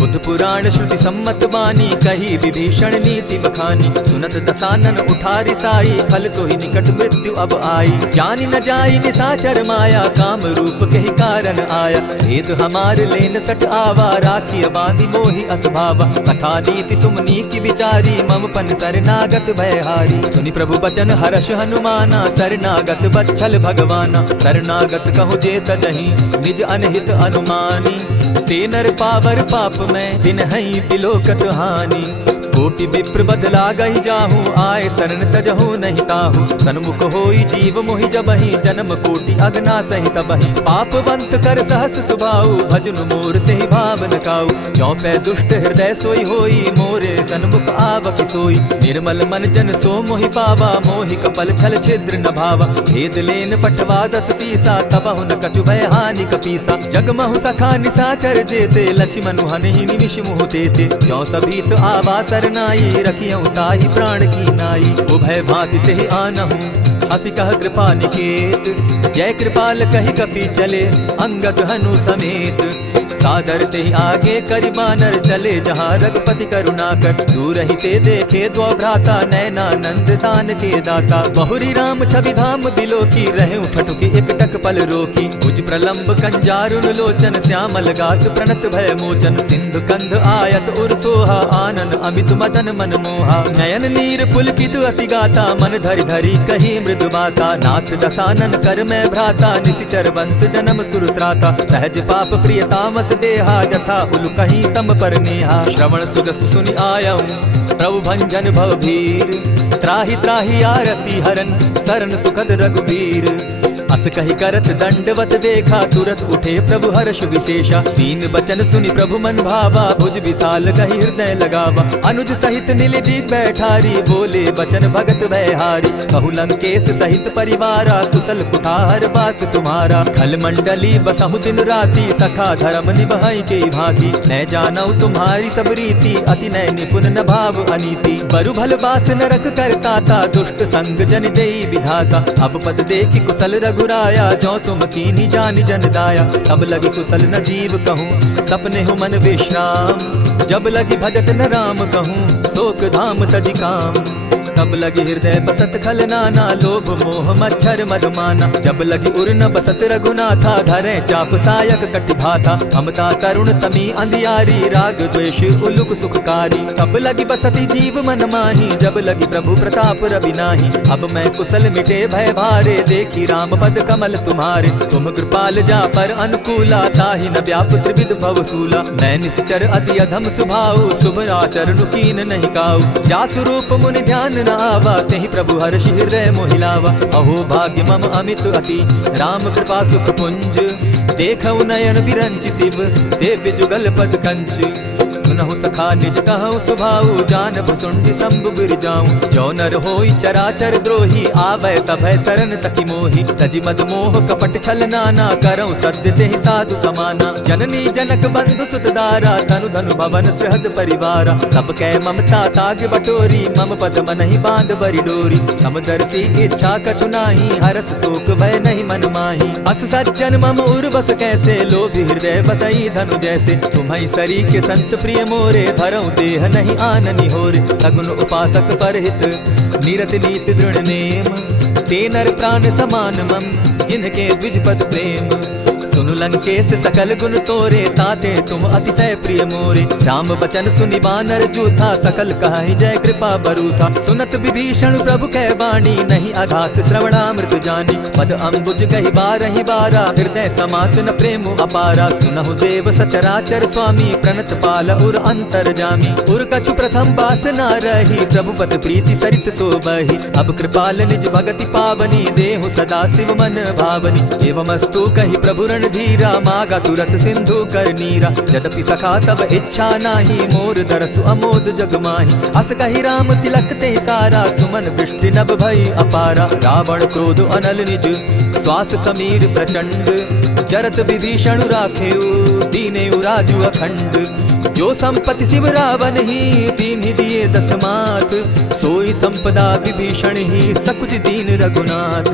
बुद्ध पुराण श्रुति सम्मत बानी, कही विभीषण नीति बखानी। सुनत दसानन उठारी साई, फल तो ही निकट मृत्यु अब आई। जानी न जाई निशाचर माया, काम रूप के ही कारण आया। भेद हमार लेन सट आवा, राखी बांधी मोहि असभावा। सखा नीति तुम नीति विचारी, मम पन शरणागत भयहारी। सुनि प्रभु बचन हर्ष हनुमाना, शरणागत बच्छल भगवाना। शरणागत कहु जे तजहि, निज अनहित अनुमानी। ते नर पावर पाप में, दिन हई बिलोकत हानि। कोटि विप्र बदला गही जाहूँ, आए शरण तजहु नहीं ताहू। सन्मुख होई जीव मोहि जबहि, जन्म कोटि अगना सही तबहि। पापवंत कर सहस सुभाऊ, भजनु मोर तेहि भाव न काऊ। जो पै दुष्ट हृदय सोई होई, मोरे सन्मुख आवक सोई। निर्मल मन जन सो मोहि पावा, मोहि कपल छल छिद्र न भावा। भेद लेन पटवा दस सीसा, तबहु न कछु भय हानि कपीसा। जगमहु सखा निशाचर जेते, लक्ष्मण हनहि निमिष मुह तेते। जो सभीत आवा सरनाई, रखियौ ताहि प्राण की नाई। उभय भांति तेहि आनहु, हसी कह कृपा निकेत। जय कृपाल कहि कपि चले, अंगद हनु समेत। सादर ते आगे करि बानर, चले जहाँ रघुपति करुणा कर। दूर ही ते देखे दो भ्राता, नैनानंद दान के दाता। बहुरी राम छवि धाम बिलोकी, रहे ठठुके एक टक पल रोकी। भुज प्रलंब कंजारुन लोचन, श्यामल गात प्रणत भय मोचन। सिंधु कंध आयत उर सोहा, आनन अमित मदन मन मोहा। नयन नीर पुलकित अति गाता, मन धरि धरि कही मृदु बाता। नाथ दसानन कर मैं भ्राता, निशिचर वंश जन्म सुरत्राता। सहज पाप प्रिय तामस देहा, जथा उल कहीं तम पर नेहा। श्रवण सुजस सुनि आयऊं, प्रभु भंजन भवभीर। त्राहि त्राहि आरती हरन, शरण सुखद रघुवीर। अस कही करत दंडवत देखा, तुरत उठे प्रभु हर्ष विशेषा। तीन बचन सुनि प्रभु मन भावा, भुज विशाल कही हृदय लगावा। अनुज सहित नीलि बैठारी, बोले बचन भगत भयहारी। कहु लंकेश सहित परिवारा, कुशल कुठार बास तुम्हारा। खल मंडली बसहु दिन राती, सखा धर्म निभाई के भांति। न जानऊ तुम्हारी सब रीति, अति नय निपुण न भाव अनीति। बरु भल बास नरक करताता, दुष्ट संग जन देई विधाता। अब पद देखि कुशल रघुराया, जो तुम कीनी जानि जन दाया। तब लगी कुशल न जीव कहूँ, सपने हो मन विश्राम। जब लगी भजत न राम कहूँ, शोक धाम तजि काम। तब लगी हृदय बसत खल नाना, लोभ मोह मच्छर मदमाना। जब लगी उर न बसत रघुनाथा, धरे चाप सायक कटि भाथा। ममता तरुण तमी अंधियारी, राग द्वेष उलुक सुखकारी। तब लगी बसती जीव मन माही, जब लगी प्रभु प्रताप रवि नाही। अब मैं कुशल मिटे भय भारे, देखी राम पद कमल तुम्हारे। तुम कृपाल जा पर अनुकूला, ताहि न व्याप त्रिविध भवसूला। मैं निश्चर अति अधम स्वभाव, शुभ आचरण कीन नहीं काऊ। जासु रूप मुनि ध्यान न आवा, तेहि प्रभु हर्ष हृदय मोहिलावा। अहो भाग्य मम अमित अति, राम कृपा सुख पुंज। देखऊ नयन बिरंच शिव, सेव्य जुगल पद कंच। सुनहु सखा निज कहु सुभाऊ, जानब सुंडि शंभु गिर जाऊं। जो नर होई चराचर द्रोही, आवे सभय शरण तकी मोहि। तजि मद मोह कपट छल नाना, करऊं सत्य तेहि साधु समाना। जननी जनक बंधु सुत दारा, तनु धनु भवन सहद परिवारा। सब कै ममता ताग बटोरी, मम पद मनहि बांध बरि डोरी। समदर्शी इच्छा कछु नाही, हरस शोक भय नहीं मन माही। अस सज्जन मम उर्वस कैसे, लोभी हृदय बसई धनु जैसे। तुम्हि सरी के संत प्रिय मोरे, धरऊं देह नहीं आननि होरे। सगुन उपासक परहित, निरत नीति दृढ़ नेम। ते नर प्राण समान मम, जिनके द्विजपद प्रेम। सुनु लंकेश सकल गुण तोरे, ताते तुम अतिशय प्रिय मोरे। राम बचन सुनि बानर जूथा, सकल कहाहि जय कृपा बरूथा। सुनत विभीषण प्रभु कै बाणी, नहीं अघात श्रवणामृत जानी। पद अम्बुज कहि बारहि बारा, हृदय समात न प्रेम अपारा। सुनहु देव सचराचर स्वामी, प्रणत पाल उर अंतर जामी। उर कछु प्रथम बास न रही, प्रभु पद प्रीति सरित सोबहि। अब कृपाल निज भगति पावनी, देहु सदा शिव मन भावनी। एवमस्तु कहि प्रभु धीरा, मागा तुरत सिंधु कर नीरा। यद्यपि सखा तब इच्छा नाही, मोर दरसु अमोद जग माही। अस कहि राम तिलक ते सारा, सुमन वृष्टि नभ भई अपारा। रावण क्रोध अनल निज, श्वास समीर प्रचंड। जरत विभीषण राखेउ, दीनेउ राजु अखंड। जो संपत्ति शिव रावण ही, दीन्हि दिए दस मात। सोई होई संपदा विभीषण ही सकुच दीन रघुनाथ।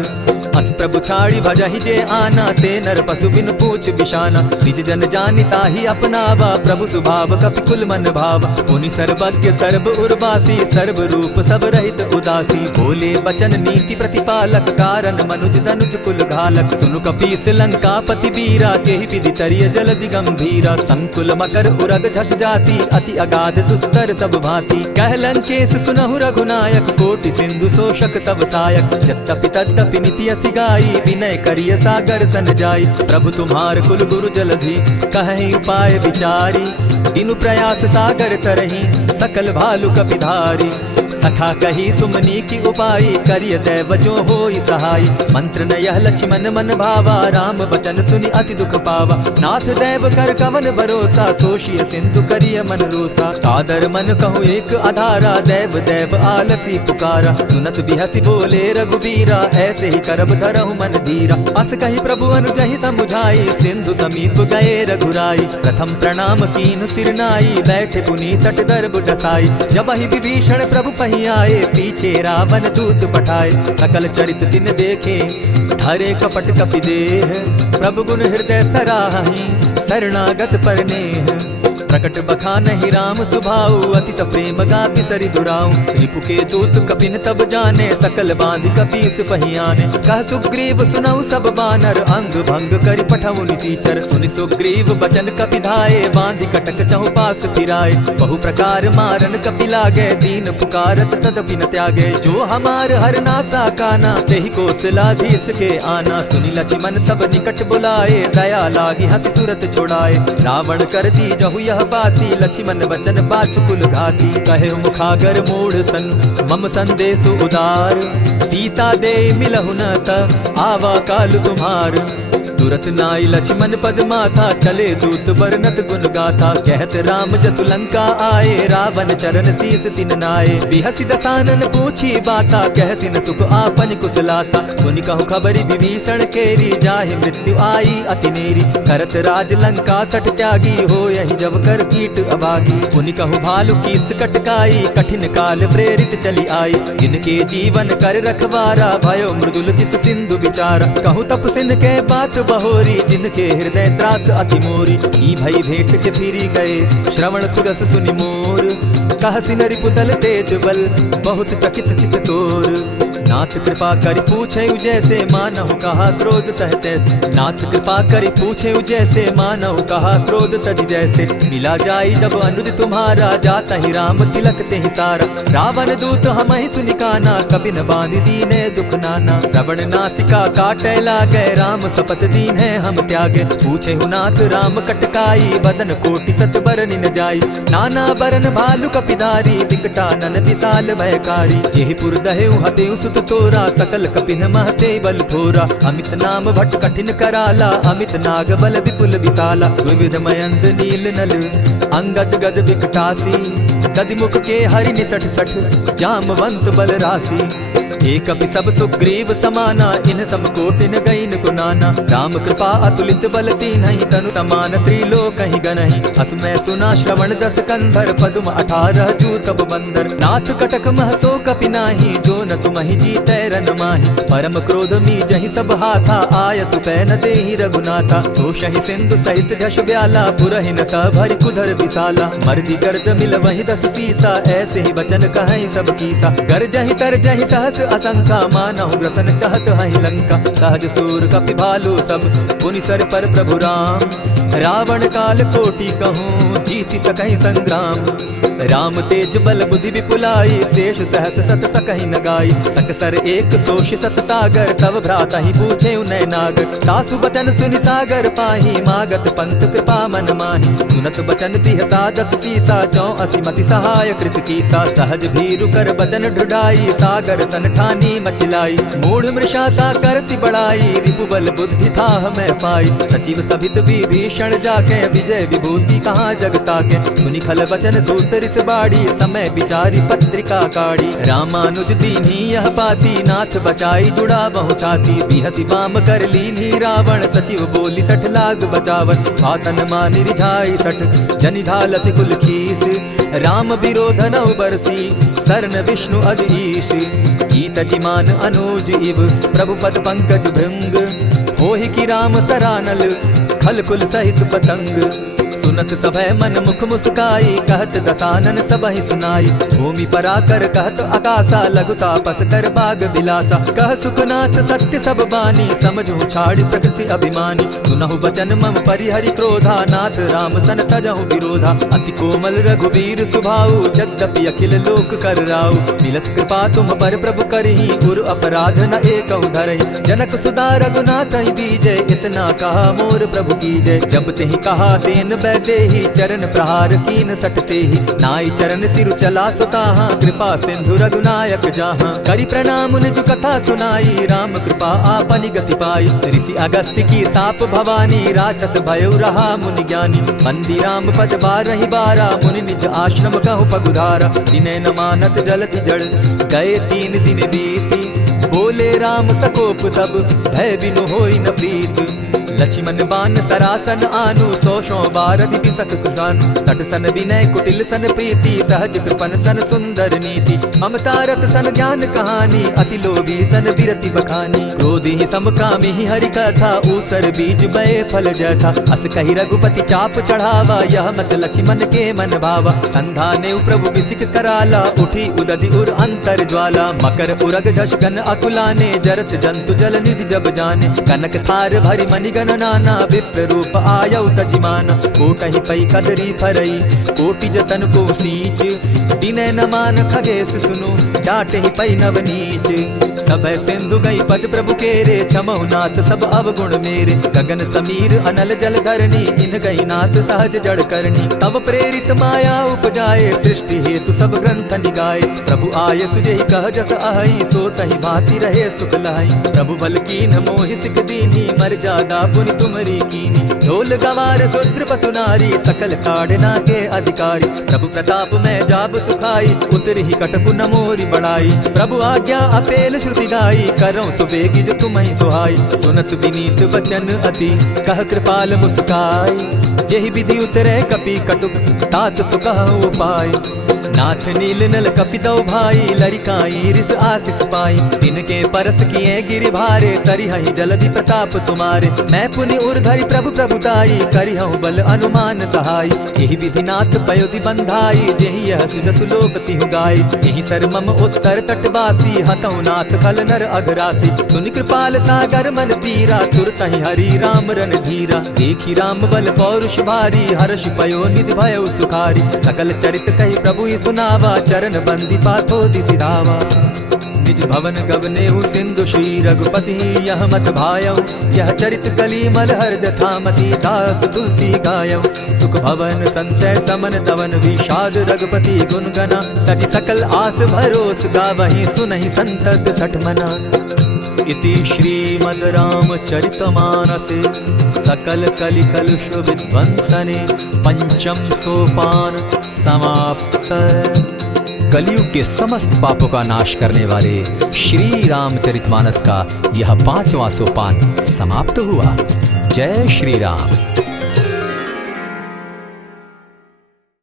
अस प्रभु छाड़ी भजहि जे आना, ते नर पशु बिन पूछ बिशाना। निज जन जानिता ही अपनावा, प्रभु स्वभाव कपि कुल मन भावा। मुनि सर्वज्ञ सर्व उर्वासी, सर्व रूप सब रहित उदासी। बोले बचन नीति प्रतिपालक, कारण मनुज धनुज कुल घालक। सुनु कपीस लंकापति वीरा, केहि विधि तरिय जलधि गंभीरा। संकुल मकर उरग झष जाति, अति अगाध दुस्तर सब भांति। कह लंकेश सुनहु रघुनायक, कोटि सिंधु शोषक तब सायक। यद्यपि तद्यपि निति असि गाई, विनय करिय सागर सन जाई। प्रभु तुम्हार कुल गुरु जलधि, कहि उपाय विचारी। तीनु प्रयास सागर तरही, सकल भालु कपिधारी। सखा कही तुमनी की उपाय, करिय दैव जो होई सहाय। मंत्र न यह लक्ष्मण मन भावा, राम बचन सुनि अति दुख पावा। नाथ दैव कर कवन भरोसा, सोशिय सिंधु करिय मन रोसा। सादर मन कहूँ एक आधारा, दैव दैव आलसी पुकारा। सुनत बिहसी बोले रघुबीरा, ऐसे ही करब धरहु मन धीरा। अस कही प्रभु अनुजहि समुझाई, सिंधु समीप गए रघुराई। प्रथम प्रणाम कीन सिर नाई, बैठे पुनि तट दर्भ डसाई। जब ही विभीषण प्रभु पही आए, पीछे रावण दूत पठाए। सकल चरित तिन देखे, धरे कपट कपि देह। प्रभु गुण हृदय सराहि, शरणागत पर नेह। प्रकट बखानहि राम सुभाऊ, अति प्रेम गा बिसरि दुराऊ। रिपु के दूत कपिन तब जाने, सकल बांधि कपीस पहियाने। कह सुग्रीव सुनऊ सब बानर, अंग भंग करि पठऊ निसीचर। सुनि सुग्रीव बचन कपि धाये, बांधि कटक चहु पास फिराए। बहु प्रकार मारन कपि लागे, दीन पुकारत तदपि न त्यागे। जो हमार हर नासा काना, तेहि कौशलाधीश के आना। सुनि लक्ष्मण सब निकट बुलाए, दया लागी हंसी तुरत छोड़ाए। रावण कर दी जहु यह बाती, लक्ष्मण वचन बाचुकुल घाती। कहे मुखागर मूढ़ सन, मम संदेश उदार। सीता दे मिलहु न त, आवा काल तुम्हार। तुरत नाई लक्ष्मण पद माथा, चले दूत बरनत गुण गाथा। कहत राम जसु लंका आए, रावण चरण शीस तिन नाए। बिहसि दसानन पूछी बाता, कहसि न सुख आपन कुशलाता। सुनि कहु खबरि विभीषण केरी, जाहि मृत्यु आई अति नेरी। करत राज लंका सठ त्यागी, हो यही जब कर कीट अभागी। पुनि कहु भालु कीस कटकाई, कठिन काल प्रेरित चली आई। जिनके जीवन कर रखवारा, भयो मृदुल चित सिंधु विचारा। कहु तप सिन के बात बहोरी, जिनके हृदय त्रास अति मोरी। ई भई भेंट के फिरी गए, श्रवण सुरस सुनि मोर। कहसि नरि पुतल तेज बल, बहुत चकित चित तोर। नाथ कृपा करि पूछे जैसे, मानहु कहा क्रोध तह तैसे। नाथ कृपा करि पूछे जैसे, मानहु कहा क्रोध तज जैसे। मिला जाई जब अनुज तुम्हारा, जाता ही राम तिलक ते सारा। रावण दूत हमहि सुनि काना, कपि न बांधि दीने दुख नाना। श्रवण नासिका काटे लागे, राम सपत दीन है हम त्यागे। पूछे नाथ राम कटकाई, बदन कोटि सत बरनि न जाई। नाना बरन भालु कपिधारी, विकटानन विशाल भयकारी। जेहिपुर दहेउ हतेउ सुत तोरा, सकल कपिन महते बल थोरा। अमित नाम भट्ट कठिन कराला, अमित नाग बल विपुल विशाला। विविध मयंद नील नल, अंगद गद विकटासी। गदिमुख के हरि निसठ सठ, जामवंत बल राशि। एक कपि सब सुग्रीव समाना, इन सम कोटिन गईन गुनाना। राम कृपा अतुलित बल तीन्हि, तनु समान त्रिलोक ही गनहि। अस मैं सुना श्रवण दस कंधर, पदुम 18 जूतब बंदर। नाथ कटक महसो कपि नाही, जो न तुमहि जीतै रन माहि। परम क्रोध मी जहि सब हाथा, आयसु पै न देहि रघुनाथा। सोषहि सिंधु सहित झष ब्याला, पुरहि न त भरि कुधर विशाला। मर्दि गर्द मिल वहि 10 सीसा, ऐसे ही वचन कहहि सब कीसा। गरजहि तरजहि सहस असंख्या, मानहु ग्रसन चाहत हहि लंका। सहज सूर कपि भालु सब, पुनि सर पर प्रभु राम। रावण काल कोटि कहूँ, जीति सकहि संग्राम। राम तेज बल बुद्धि विपुलाई, शेष सहस सत सकहि न गाई। सकसर एक सोष सत सागर, तब भ्राता ही पूछे उनय नागर। सासु बचन सुनि सागर पाही, मागत पंथ कृपा मन माही। सुनत बचन बिहसा 10 सीसा, जौ असिमति सहाय कृत कीसा। सहज भीरु कर बचन ढुढ़ाई, सागर सन ठानी मचिलाई। मूढ़ मृषाता कर सि बढ़ाई, रिपु बल बुद्धि थाह मैं पाई। सचिव सभित विभीषण जाके, विजय विभूति कहाँ जगता के। सुनि खल बचन दूत रिस बाड़ी, समय विचारी पत्रिका काढ़ी। रामानुज दीन्ही यह पाती, नाथ बचाई जुड़ा बहु छाती। बिहसी बाम कर लीनी रावण, सचिव बोली 60 लाख बचावन। आतन मानि रिझाई 60, जनि ढालसि कुल खीस। राम विरोध नौ बरसी शरण विष्णु अधीश। कीत जिमान अनुज इव प्रभु पद पंकज भृंग। होहि की राम सरानल खल कुल सहित पतंग। सुनत सभय मन मुख मुस्काई कहत दसानन सबहि सुनाई। भूमि पराकर कहत आकाशा लघु तापस कर बाग बिलासा। कह सुखनाथ सत्य सब बानी समझू छाड़ प्रकृति अभिमानी। सुनहु बचन मम परिहरि क्रोधा नाथ राम सन तजहु विरोधा। अति कोमल रघुवीर सुभाऊ जगदपि अखिल लोक कर राउ। मिलत कृपा तुम पर प्रभु करही गुरु अपराध न एकहु धरहि। जनक सुदा रघुनाथ दीजय इतना कहा मोर प्रभु कीजय। जब तेहि कहा तेन देहि चरण प्रहार कीन सटते ही। नाई चरण सिरु चला सुताहा कृपा सिंधु रघुनायक जहाँ। करि प्रणाम निज कथा सुनाई राम कृपा आपनि गति पाई। ऋषि अगस्त्य की साप भवानी राक्षस भयो रहा मुनि ज्ञानी। बंदी राम पद बारहि बारा मुनि निज आश्रम कहु पगुधारा। दिनै न मानत जलति जड़ गए 3 दिन बीती। बोले राम सकोप तब भय बिनु होई न प्रीत। लक्ष्मण बान सरासन आनु 100 बारधि बिसक कुशानु। सठ सन विनय कुटिल सन प्रीति सहज कृपन सन सुंदर नीति। ममतारत सन ज्ञान कहानी अति लोभी सन बिरति बखानी। क्रोधी समकामी हरि कथा ऊसर बीज बय फल जथा। अस कहि रघुपति चाप चढ़ावा यह मत लक्ष्मण के मन भावा। संधाने प्रभु बिसिक कराला उठी उदधि उर अंतर ज्वाला। मकर उरग झष गन अकुलाने जरत जंतु जल निधि जब जाने। कनक थार भरि मणिगण नाना विप्र रूप आयौ तजिमाना। कोटहि पै कदरी फरई कोटि जतन को सींच। दिनै न मान खगेश सुनु डाटहि पै नवनीच। सब सिंधु गई पद प्रभु केरे क्षमहु नाथ सब अवगुण मेरे। गगन समीर अनल जल धरणी इन गई नाथ सहज जड़ करणी। तब प्रेरित माया उपजाए सृष्टि हेतु सब ग्रंथ निगाए। प्रभु आय सुजेहि कह जस अहि सो तहि भांति रहे सुख लहाई। प्रभु बल कीन मोहि सिख दीनी मर्यादा पुनि तुमरी कीनी। ढोल गवार शूद्र पशु नारी सकल ताड़ना के अधिकारी। प्रभु प्रताप में जाब सुखाई उतरि ही कटकु न मोरी बढ़ाई। प्रभु आज्ञा अपेल श्रुति गाई करऊं सुबेगी जो तुम्हि सुहाई। सुनत विनीत वचन अति कह कृपाल मुस्काई। जेहि विधि उतरे कपि कटुक तात सुकहु उपाय। नाथ नील नल कपितौ भाई लरिकाई रिस आशीष पाई। तिनके परस किए गिरि भारे तरिहहि जलधि प्रताप तुम्हारे। मैं पुनि उर्धरि प्रभु प्रभुताई करिहु बल अनुमान सहाय। यही विधि नाथ पयोधि बंधाई जेहि यह सुजसु लोक तिहु गाई। यही सर मम उत्तर तटवासी हतहु नाथ खल नर अघरासी। सुनि कृपाल सागर मन पीरा तुरतहि हरि राम रन धीरा। देखी राम बल पौरुष भारी हर्ष पयो निधि भयो सुखारी। सकल चरित कहि प्रभु सुनावा चरण बंदी पाथो दिसि धावा। निज भवन गवनेहु सिंधु श्री रघुपति यह मत भायौ। यह चरित कली मल हर्द थामति दास तुलसी गायौ। सुख भवन संचय समन दवन विषाद रघुपति गुण गना। तजि सकल आस भरोस गावहि सुनहि संतत सठ मना। इति श्रीमद् रामचरितमानसे सकल कलि कलुष विध्वंसने पंचम सोपान समाप्त। कलयुग के समस्त पापों का नाश करने वाले श्री रामचरितमानस का यह 5वां सोपान समाप्त हुआ। जय श्री राम।